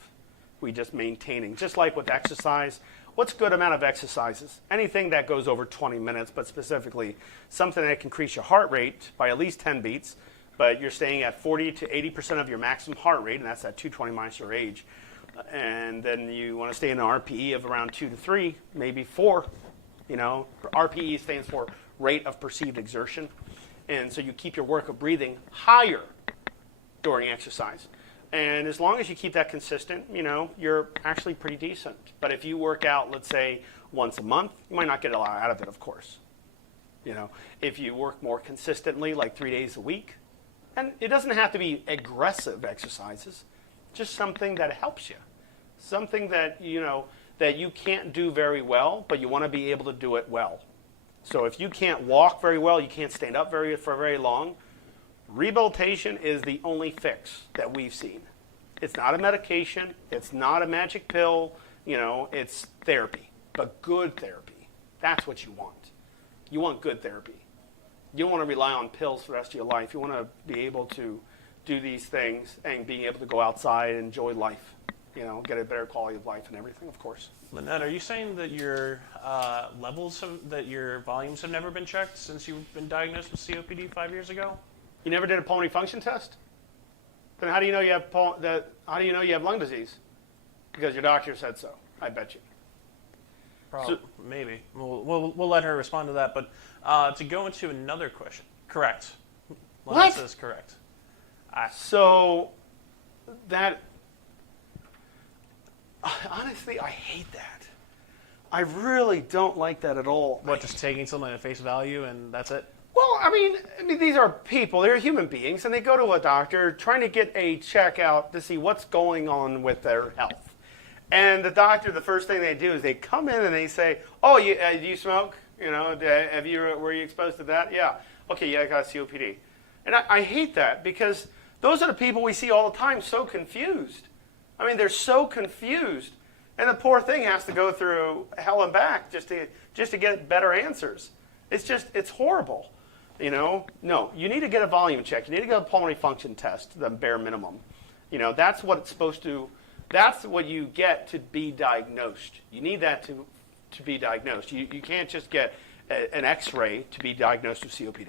We just maintaining. Just like with exercise, what's a good amount of exercises? Anything that goes over 20 minutes, but specifically something that can increase your heart rate by at least 10 beats, but you're staying at 40 to 80% of your maximum heart rate, and that's at 220 minus your age. And then you want to stay in an RPE of around 2 to 3, maybe 4. RPE stands for rate of perceived exertion. And so you keep your work of breathing higher during exercise. And as long as you keep that consistent, you're actually pretty decent. But if you work out, let's say, once a month, you might not get a lot out of it, of course. If you work more consistently, like 3 days a week, and it doesn't have to be aggressive exercises, just something that helps you. Something that, that you can't do very well, but you want to be able to do it well. So if you can't walk very well, you can't stand up for very long, rehabilitation is the only fix that we've seen. It's not a medication. It's not a magic pill. It's therapy, but good therapy. That's what you want. You want good therapy. You don't want to rely on pills for the rest of your life. You want to be able to do these things and being able to go outside and enjoy life, get a better quality of life and everything, of course. Lynette, are you saying that your that your volumes have never been checked since you've been diagnosed with COPD 5 years ago? You never did a pulmonary function test? Then how do you know you have how do you know you have lung disease? Because your doctor said so. I bet you. Probably, maybe. We'll let her respond to that. But to go into another question, correct? Lynette says correct. So that honestly, I hate that. I really don't like that at all. What, just taking something at face value and that's it? Well, I mean, these are people. They're human beings, and they go to a doctor trying to get a checkout to see what's going on with their health. And the doctor, the first thing they do is they come in and they say, "Oh, do you smoke? You know, were you exposed to that? Yeah. Okay, yeah, I got COPD." And I hate that because those are the people we see all the time, so confused. I mean, they're so confused, and the poor thing has to go through hell and back just to get better answers. It's horrible. You know, no, you need to get a volume check. You need to get a pulmonary function test, the bare minimum. You know, that's what it's supposed to. That's what you get to be diagnosed. You need that to be diagnosed. You can't just get an X-ray to be diagnosed with COPD.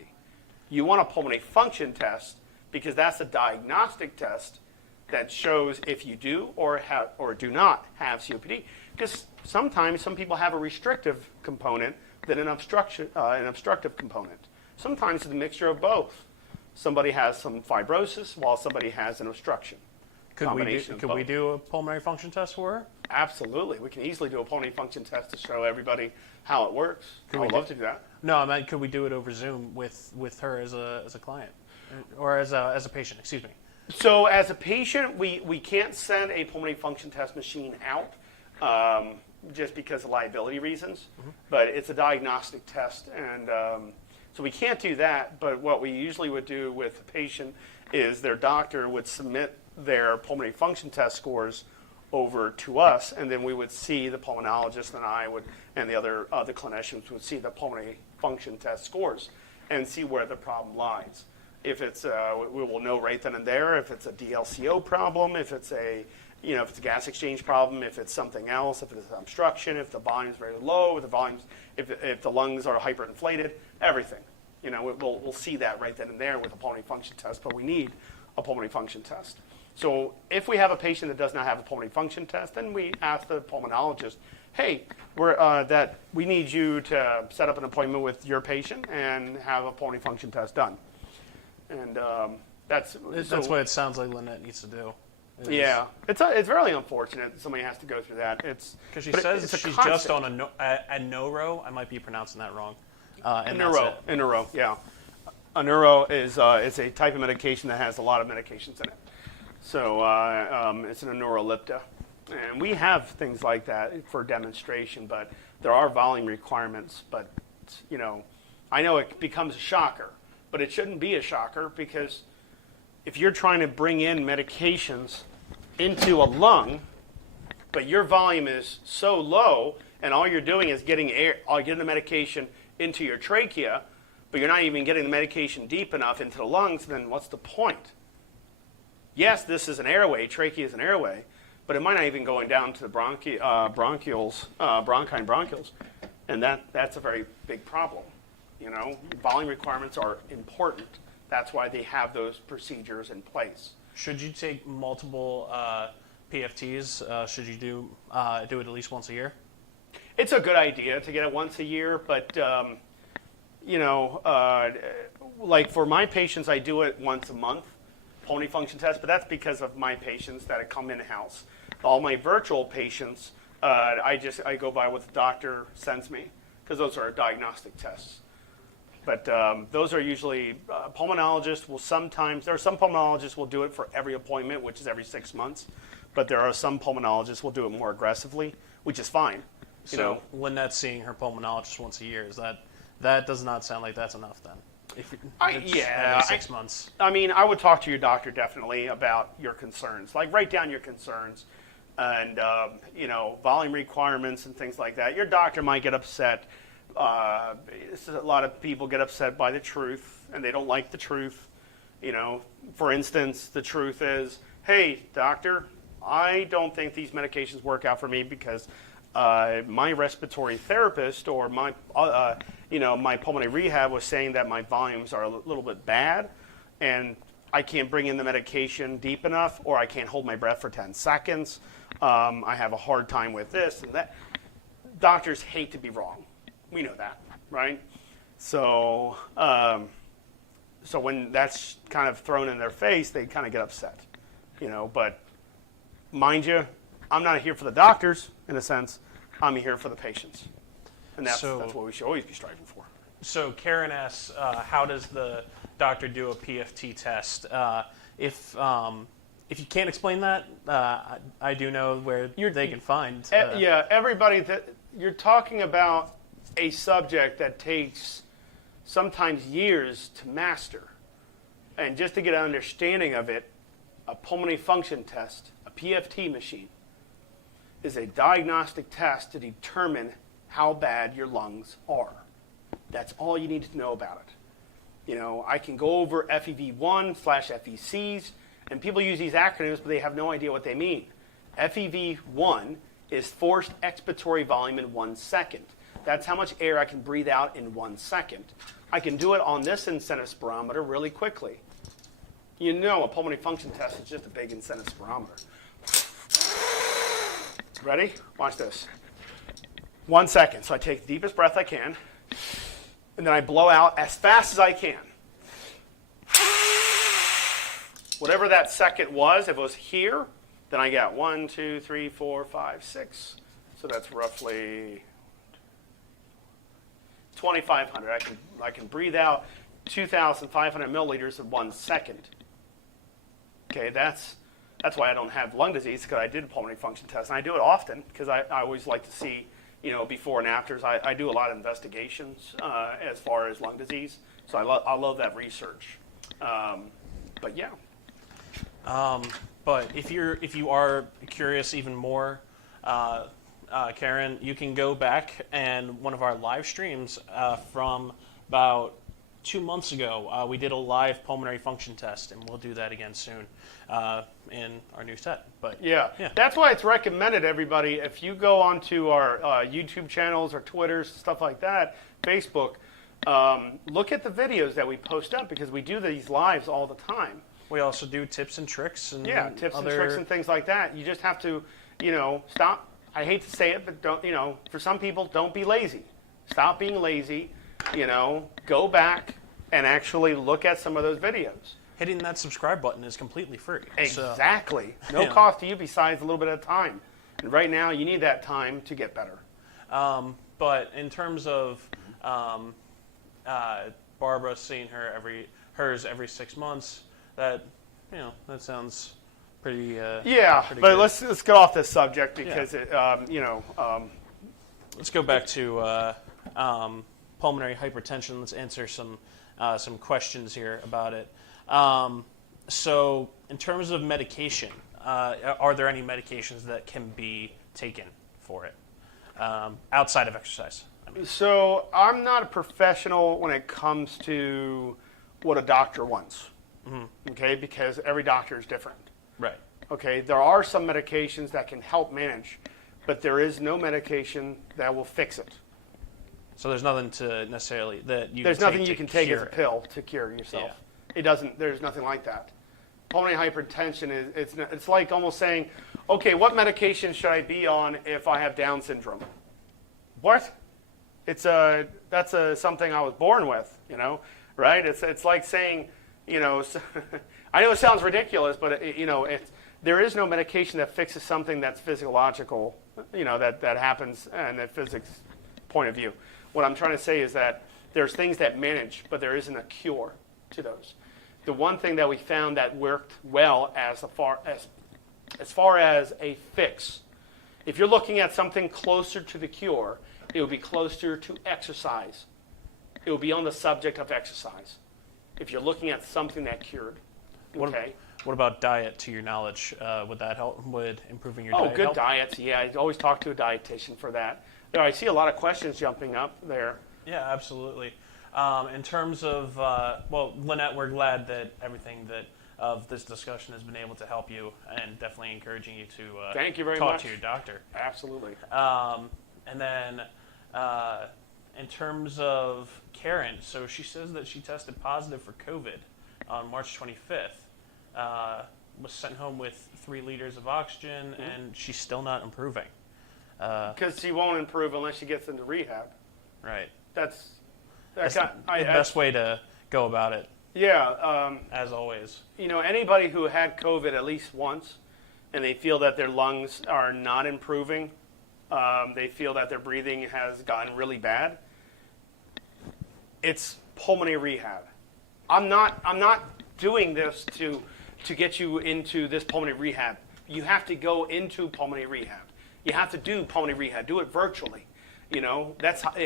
You want a pulmonary function test because that's a diagnostic test that shows if you do or do not have COPD. Because sometimes some people have a restrictive component than an obstructive component. Sometimes it's a mixture of both. Somebody has some fibrosis while somebody has an obstruction. Could we do a pulmonary function test for her? Absolutely. We can easily do a pulmonary function test to show everybody how it works. I would love to do that. No, I meant could we do it over Zoom with her as a client or as a patient? Excuse me. So as a patient, we can't send a pulmonary function test machine out just because of liability reasons. Mm-hmm. But it's a diagnostic test, and so we can't do that. But what we usually would do with a patient is their doctor would submit their pulmonary function test scores over to us, and then we would see the pulmonologist and the other clinicians would see the pulmonary function test scores and see where the problem lies. If it's we will know right then and there if it's a DLCO problem, if it's a gas exchange problem, if it's something else, if it's an obstruction, if the volume is very low, if the lungs are hyperinflated, everything. We'll see that right then and there with a pulmonary function test, but we need a pulmonary function test. So if we have a patient that does not have a pulmonary function test, then we ask the pulmonologist, hey, we need you to set up an appointment with your patient and have a pulmonary function test done. And that's what it sounds like Lynette needs to do. Yeah, it's really unfortunate that somebody has to go through that. Because she says she's just on a neuro. I might be pronouncing that wrong. A neuro, yeah. A neuro is it's a type of medication that has a lot of medications in it. So it's an neurolepta. And we have things like that for demonstration, but there are volume requirements. But, I know it becomes a shocker, but it shouldn't be a shocker because if you're trying to bring in medications into a lung, but your volume is so low and all you're doing is getting the medication into your trachea, but you're not even getting the medication deep enough into the lungs, then what's the point? Yes, this is an airway, trachea is an airway, but it might not even going down to the bronchi and bronchioles, and that's a very big problem. Volume requirements are important. That's why they have those procedures in place. Should you take multiple PFTs? Should you do it at least once a year? It's a good idea to get it once a year, but like for my patients, I do it once a month, pulmonary function test, but that's because of my patients that come in-house. All my virtual patients, I go by what the doctor sends me, because those are diagnostic tests. But those are usually pulmonologists will sometimes, there are some pulmonologists will do it for every appointment, which is every 6 months. But there are some pulmonologists will do it more aggressively, which is fine. So Lynette's seeing her pulmonologist once a year. That does not sound like that's enough then. Every 6 months. I mean, I would talk to your doctor definitely about your concerns. Like write down your concerns and, volume requirements and things like that. Your doctor might get upset. A lot of people get upset by the truth, and they don't like the truth. For instance, the truth is, hey, doctor, I don't think these medications work out for me because my respiratory therapist or my pulmonary rehab was saying that my volumes are a little bit bad, and I can't bring in the medication deep enough, or I can't hold my breath for 10 seconds. I have a hard time with this and that. Doctors hate to be wrong. We know that, right? So when that's kind of thrown in their face, they kind of get upset, But mind you, I'm not here for the doctors, in a sense. I'm here for the patients. And that's what we should always be striving for. So Karen asks, how does the doctor do a PFT test? if you can't explain that, I do know where they can find. Yeah, everybody, you're talking about a subject that takes sometimes years to master. And just to get an understanding of it, a pulmonary function test, a PFT machine, is a diagnostic test to determine how bad your lungs are. That's all you need to know about it. You know, I can go over FEV1/FECs, and people use these acronyms, but they have no idea what they mean. FEV1 is forced expiratory volume in 1 second. That's how much air I can breathe out in 1 second. I can do it on this incentive spirometer really quickly. You know, a pulmonary function test is just a big incentive spirometer. Ready? Watch this. 1 second. So I take the deepest breath I can, and then I blow out as fast as I can. Whatever that second was, if it was here, then I got 1, 2, 3, 4, 5, 6. So that's roughly 2,500. I can breathe out 2,500 milliliters in 1 second. Okay, that's why I don't have lung disease, because I did a pulmonary function test, and I do it often because I always like to see, you know, before and afters. I do a lot of investigations as far as lung disease, so I love that research. But yeah. But if you are curious even more, Karen, you can go back and one of our live streams from about 2 months ago, we did a live pulmonary function test, and we'll do that again soon in our new set. But yeah, that's why it's recommended, everybody. If you go onto our YouTube channels or Twitters, stuff like that, Facebook, look at the videos that we post up, because we do these lives all the time. We also do tips and tricks and tips and tricks and things like that. You just have to, you know, stop. I hate to say it, but don't, you know, for some people, don't be lazy. Stop being lazy. You know, go back and actually look at some of those videos. Hitting that subscribe button is completely free. Exactly. So, no cost to you besides a little bit of time. And right now, you need that time to get better. But in terms of Barbara seeing hers every 6 months, that sounds pretty. Pretty but good. Let's get off this subject because let's go back to pulmonary hypertension. Let's answer some questions here about it. So, in terms of medication, are there any medications that can be taken for it outside of exercise? So, I'm not a professional when it comes to what a doctor wants. Okay, because every doctor is different. Right. Okay, there are some medications that can help manage, but there is no medication that will fix it. So there's nothing to necessarily that you. There's nothing you can take as a it. pill to cure yourself. Yeah. It doesn't. There's nothing like that. Pulmonary hypertension it's like almost saying, okay, what medication should I be on if I have Down syndrome? What? That's something I was born with. You know, right? It's like saying, you know, I know it sounds ridiculous, but there is no medication that fixes something that's physiological. You know, that happens in the physics point of view. What I'm trying to say is that there's things that manage, but there isn't a cure to those. The one thing that we found that worked well as far as a fix, if you're looking at something closer to the cure, it would be closer to exercise. It would be on the subject of exercise. If you're looking at something that cured, okay. What about diet, to your knowledge? Would that help? Would improving your diet help? Oh, good diets. Yeah, I always talk to a dietitian for that. I see a lot of questions jumping up there. Yeah, absolutely. In terms of, Lynette, we're glad that everything of this discussion has been able to help you, and definitely encouraging you to Thank you very talk much. to your doctor. Absolutely. And then in terms of Karen, so she says that she tested positive for COVID on March 25th. Was sent home with 3 liters of oxygen, and she's still not improving. Because she won't improve unless she gets into rehab. Right. That's the best way to go about it. Yeah. As always. You know, anybody who had COVID at least once, and they feel that their lungs are not improving, they feel that their breathing has gotten really bad, it's pulmonary rehab. I'm not doing this to to get you into this pulmonary rehab. You have to go into pulmonary rehab. You have to do pulmonary rehab. Do it virtually. You know,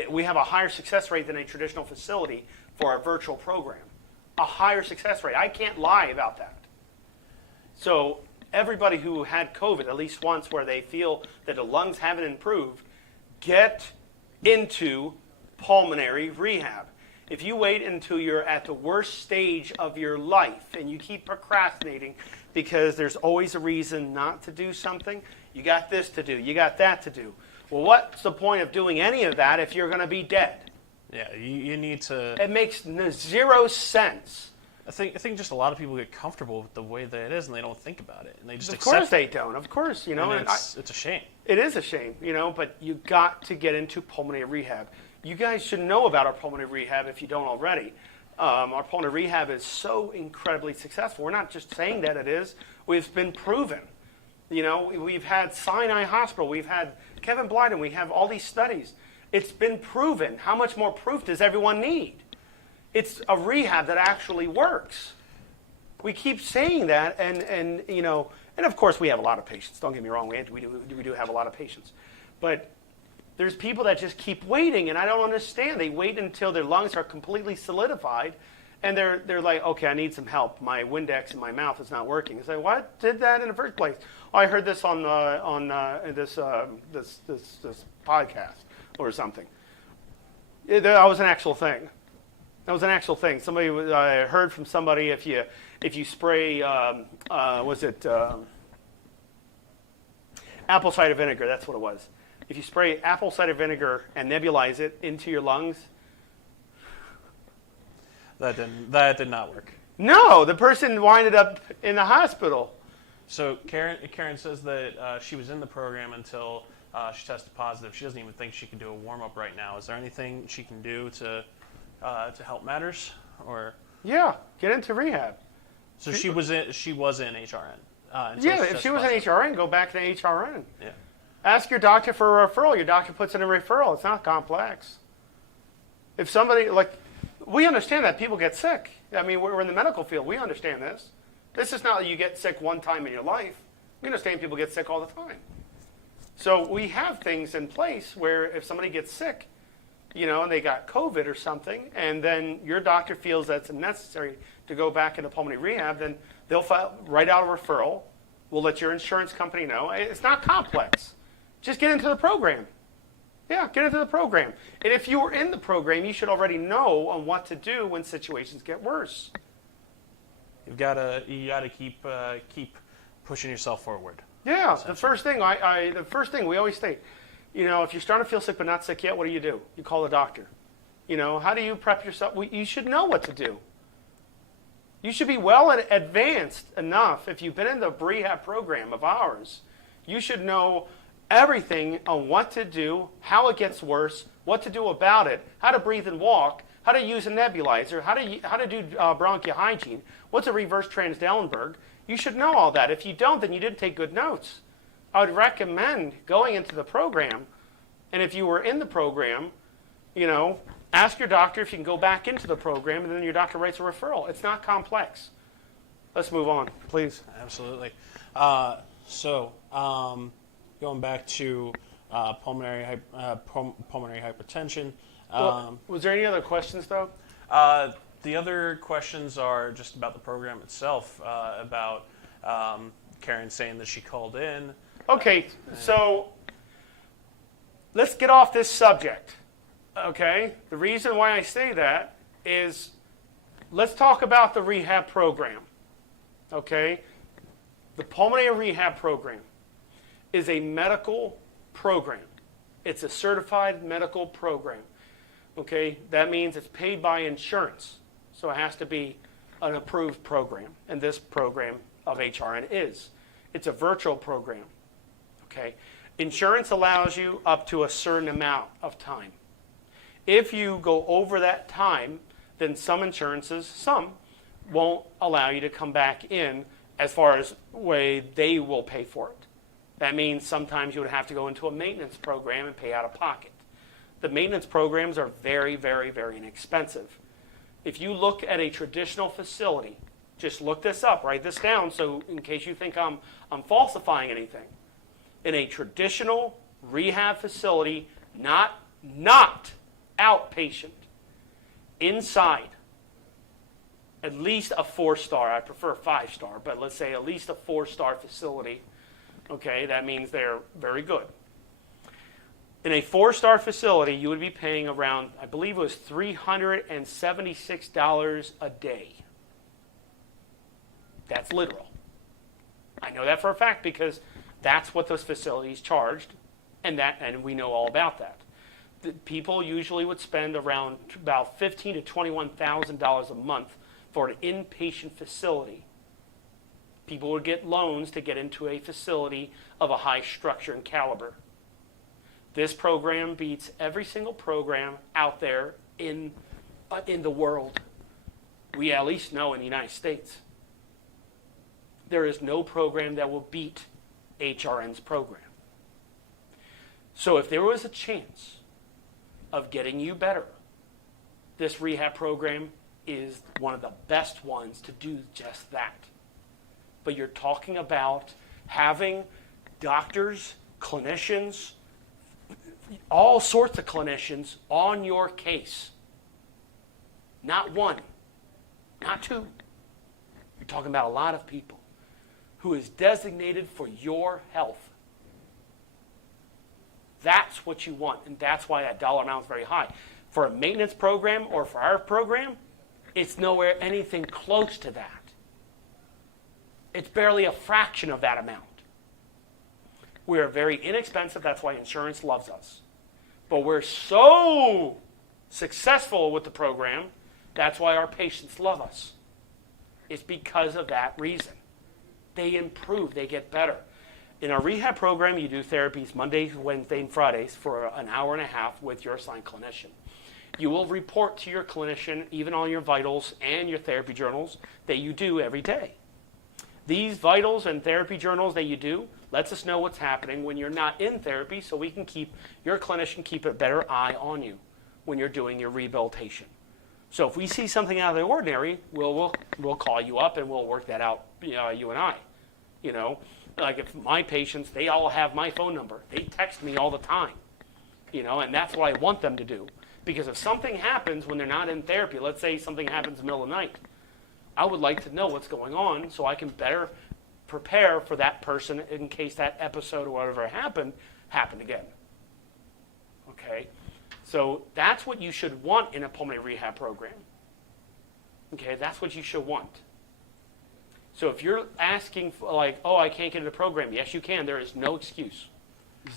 we have a higher success rate than a traditional facility for our virtual program. A higher success rate. I can't lie about that. So everybody who had COVID at least once where they feel that the lungs haven't improved, get into pulmonary rehab. If you wait until you're at the worst stage of your life and you keep procrastinating because there's always a reason not to do something, you got this to do, you got that to do. Well, what's the point of doing any of that if you're going to be dead? Yeah, you need to. It makes zero sense. I think just a lot of people get comfortable with the way that it is, and they don't think about it, and they just Of accept course it. they don't. Of course, you know. And it's a shame. It is a shame, you know, but you got to get into pulmonary rehab. You guys should know about our pulmonary rehab if you don't already. Our pulmonary rehab is so incredibly successful. We're not just saying that it is. We've been proven. You know, we've had Sinai Hospital. We've had Kevin Blyden. We have all these studies. It's been proven. How much more proof does everyone need? It's a rehab that actually works. We keep saying that, and you know, and of course we have a lot of patients. Don't get me wrong, we do have a lot of patients. But there's people that just keep waiting, and I don't understand. They wait until their lungs are completely solidified, and they're like, okay, I need some help. My Windex in my mouth is not working. I say, what did that in the first place? Oh, I heard this on this podcast or something. That was an actual thing. That was an actual thing. I heard from somebody if you spray apple cider vinegar, that's what it was. If you spray apple cider vinegar and nebulize it into your lungs, That did not work. no, the person winded up in the hospital. So Karen says that she was in the program until she tested positive. She doesn't even think she can do a warm up right now. Is there anything she can do to help matters, or? Yeah, get into rehab. So she was in HRN. Yeah, if she was an HRN, go back to HRN. Yeah. Ask your doctor for a referral. Your doctor puts in a referral. It's not complex. If somebody, we understand that people get sick. I mean, we're in the medical field. We understand this. This is not that you get sick one time in your life. We understand people get sick all the time. So we have things in place where if somebody gets sick, you know, and they got COVID or something, and then your doctor feels that it's necessary to go back into pulmonary rehab, then they'll write out a referral. We'll let your insurance company know. It's not complex. Just get into the program. Yeah, get into the program. And if you were in the program, you should already know on what to do when situations get worse. You gotta keep pushing yourself forward. Yeah, the first thing we always say, you know, if you're starting to feel sick but not sick yet, what do? You call the doctor. You know, how do you prep yourself? You should know what to do. You should be well advanced enough. If you've been in the rehab program of ours, you should know everything on what to do, how it gets worse, what to do about it, how to breathe and walk, how to use a nebulizer, how to do bronchial hygiene, what's a reverse Transdellenberg. You should know all that. If you don't, then you didn't take good notes. I would recommend going into the program, and if you were in the program, you know, ask your doctor if you can go back into the program, and then your doctor writes a referral. It's not complex. Let's move on, please. Absolutely. Going back to pulmonary hypertension. Was there any other questions, though? The other questions are just about the program itself, about Karen saying that she called in. Okay, so let's get off this subject, okay? The reason why I say that is let's talk about the rehab program, okay? The pulmonary rehab program is a medical program. It's a certified medical program, okay? That means it's paid by insurance, so it has to be an approved program, and this program of HRN is. It's a virtual program. Okay, insurance allows you up to a certain amount of time. If you go over that time, then some insurances, won't allow you to come back in as far as way they will pay for it. That means sometimes you would have to go into a maintenance program and pay out of pocket. The maintenance programs are very, very, very inexpensive. If you look at a traditional facility, Just look this up, write this down, so in case you think I'm falsifying anything. In a traditional rehab facility, not outpatient, inside, at least a 4-star, I prefer 5-star, but let's say at least a 4-star facility, okay, that means they're very good. In a 4-star facility, you would be paying around, I believe it was $376 a day. That's literal. I know that for a fact because that's what those facilities charged, and we know all about that. The people usually would spend around about $15,000 to $21,000 a month for an inpatient facility. People would get loans to get into a facility of a high structure and caliber. This program beats every single program out there in the world. We at least know in the United States. There is no program that will beat HRN's program. So if there was a chance of getting you better, this rehab program is one of the best ones to do just that. But you're talking about having doctors, clinicians, all sorts of clinicians on your case. Not one, not two. You're talking about a lot of people who is designated for your health. That's what you want, and that's why that dollar amount is very high. For a maintenance program or for our program, it's nowhere anything close to that. It's barely a fraction of that amount. We're very inexpensive, that's why insurance loves us. But we're so successful with the program, that's why our patients love us. It's because of that reason. They improve, they get better. In our rehab program, you do therapies Mondays, Wednesdays, and Fridays for an hour and a half with your assigned clinician. You will report to your clinician, even on your vitals and your therapy journals, that you do every day. These vitals and therapy journals that you do lets us know what's happening when you're not in therapy, so we can your clinician keep a better eye on you when you're doing your rehabilitation. So if we see something out of the ordinary, we'll call you up and we'll work that out, you and I. Like if my patients, they all have my phone number. They text me all the time, and that's what I want them to do. Because if something happens when they're not in therapy, let's say something happens in the middle of the night, I would like to know what's going on so I can better prepare for that person in case that episode or whatever happened again. Okay? So that's what you should want in a pulmonary rehab program. Okay? That's what you should want. So if you're asking for I can't get into the program, yes, you can. There is no excuse.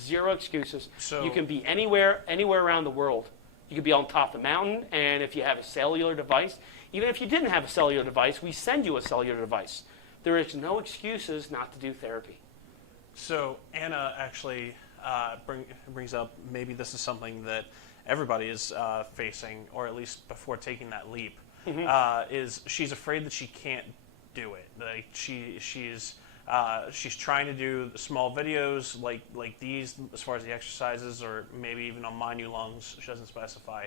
Zero excuses. So you can be anywhere around the world. You could be on top of the mountain, and if you have a cellular device, even if you didn't have a cellular device, we send you a cellular device. There is no excuses not to do therapy. So Anna actually brings up, maybe this is something that everybody is facing, or at least before taking that leap, is she's afraid that she can't do it. Like she's trying to do small videos like these as far as the exercises, or maybe even on My New Lungs, she doesn't specify,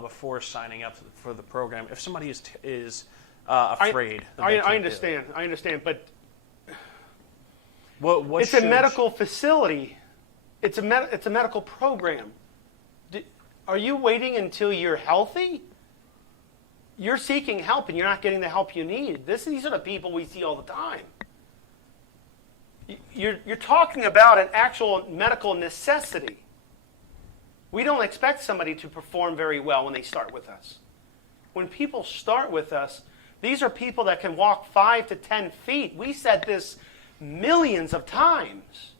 before signing up for the program. If somebody is afraid, I understand, but it's a medical facility. It's a medical program. Are you waiting until you're healthy? You're seeking help and you're not getting the help you need. These are the people we see all the time. You're talking about an actual medical necessity. We don't expect somebody to perform very well when they start with us. When people start with us, these are people that can walk 5 to 10 feet. We said this millions of times.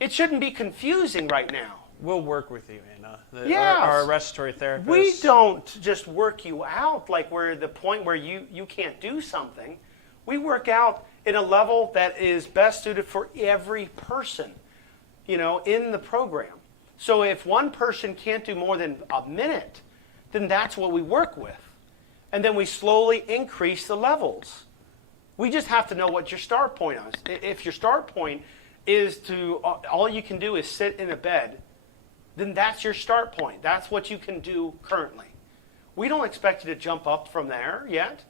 It shouldn't be confusing right now. We'll work with you, Anna. Yes. Our respiratory therapist. We don't just work you out like we're the point where you can't do something. We work out in a level that is best suited for every person, in the program. So if one person can't do more than a minute, then that's what we work with. And then we slowly increase the levels. We just have to know what your start point is. If your start point is all you can do is sit in a bed, then that's your start point. That's what you can do currently. We don't expect you to jump up from there yet,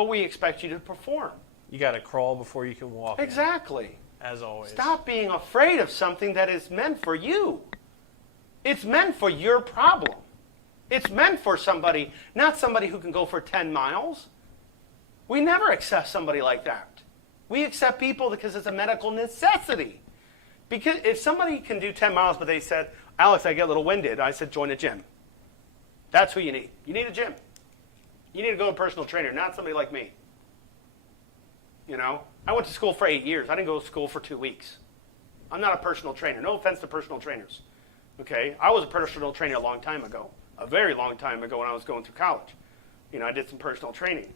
but we expect you to perform. You got to crawl before you can walk. Exactly. As always. Stop being afraid of something that is meant for you. It's meant for your problem. It's meant for somebody, not somebody who can go for 10 miles. We never accept somebody like that. We accept people because it's a medical necessity. Because if somebody can do 10 miles, but they said, Alex, I get a little winded, I said, join a gym. That's who you need. You need a gym. You need to go to a personal trainer, not somebody like me. You know, I went to school for 8 years. I didn't go to school for 2 weeks. I'm not a personal trainer. No offense to personal trainers. Okay, I was a personal trainer a long time ago, a very long time ago when I was going through college. You know, I did some personal training.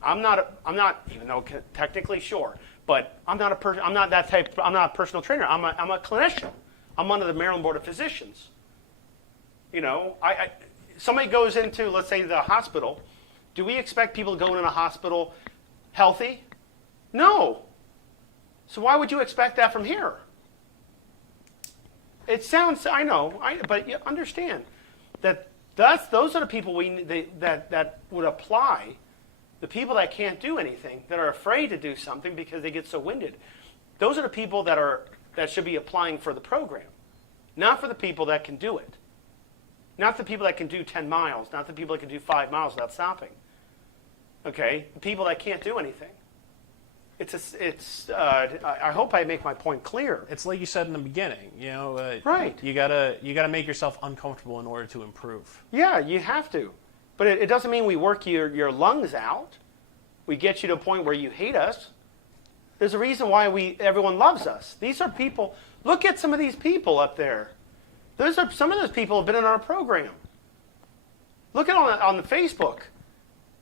I'm not, even though technically sure, but I'm not a personal trainer. I'm a clinician. I'm under the Maryland Board of Physicians. You know, somebody goes into, let's say, the hospital. Do we expect people to go in a hospital healthy? No. So why would you expect that from here? It sounds, I know, but you understand that those are the people that would apply. The people that can't do anything, that are afraid to do something because they get so winded. Those are the people that should be applying for the program, not for the people that can do it. Not the people that can do 10 miles, not the people that can do 5 miles without stopping. Okay, the people that can't do anything. I hope I make my point clear. It's like you said in the beginning, you know. Right. You gotta make yourself uncomfortable in order to improve. Yeah, you have to. But it doesn't mean we work your lungs out. We get you to a point where you hate us. There's a reason why everyone loves us. These are people. Look at some of these people up there. Some of those people have been in our program. Look at on the Facebook.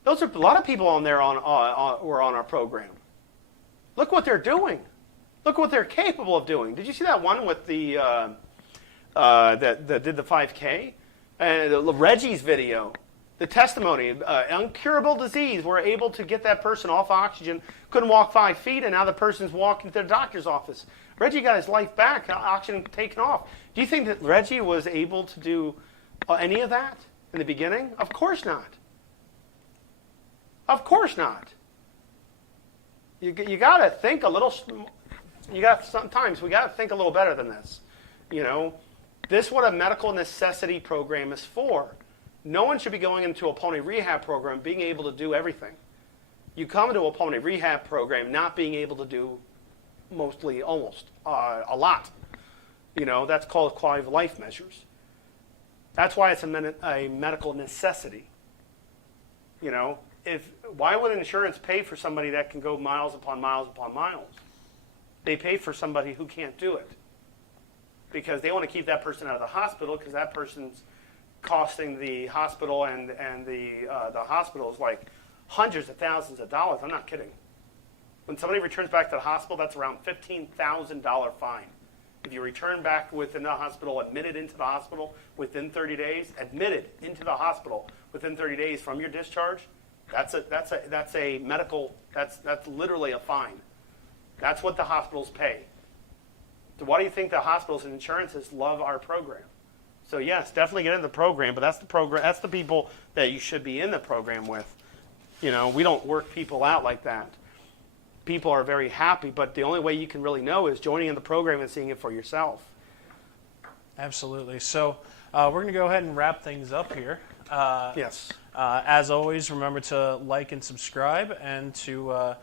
Those are a lot of people on there were on our program. Look what they're doing. Look what they're capable of doing. Did you see that one with the that did the 5K? And Reggie's video, the testimony, incurable disease. We're able to get that person off oxygen. Couldn't walk 5 feet, and now the person's walking to the doctor's office. Reggie got his life back, oxygen taken off. Do you think that Reggie was able to do any of that in the beginning? Of course not. Of course not. You got to think a little. Sometimes we got to think a little better than this. You know, this is what a medical necessity program is for. No one should be going into a pulmonary rehab program being able to do everything. You come into a pulmonary rehab program not being able to do almost a lot. You know, that's called quality of life measures. That's why it's a medical necessity. You know, why would insurance pay for somebody that can go miles upon miles upon miles? They pay for somebody who can't do it because they want to keep that person out of the hospital because that person's costing the hospital and the hospitals like hundreds of thousands of dollars. I'm not kidding. When somebody returns back to the hospital, that's around $15,000 fine. If you return back within the hospital, admitted into the hospital within 30 days, admitted into the hospital within 30 days from your discharge, that's literally a fine. That's what the hospitals pay. So why do you think the hospitals and insurances love our program? So yes, definitely get in the program, but that's the program. That's the people that you should be in the program with. You know, we don't work people out like that. People are very happy, but the only way you can really know is joining in the program and seeing it for yourself. Absolutely. So we're going to go ahead and wrap things up here. Yes. As always, remember to like and subscribe and to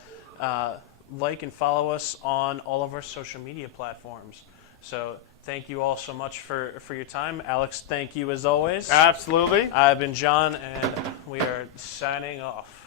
like and follow us on all of our social media platforms. So thank you all so much for your time. Alex, thank you as always. Absolutely. I've been John, and we are signing off.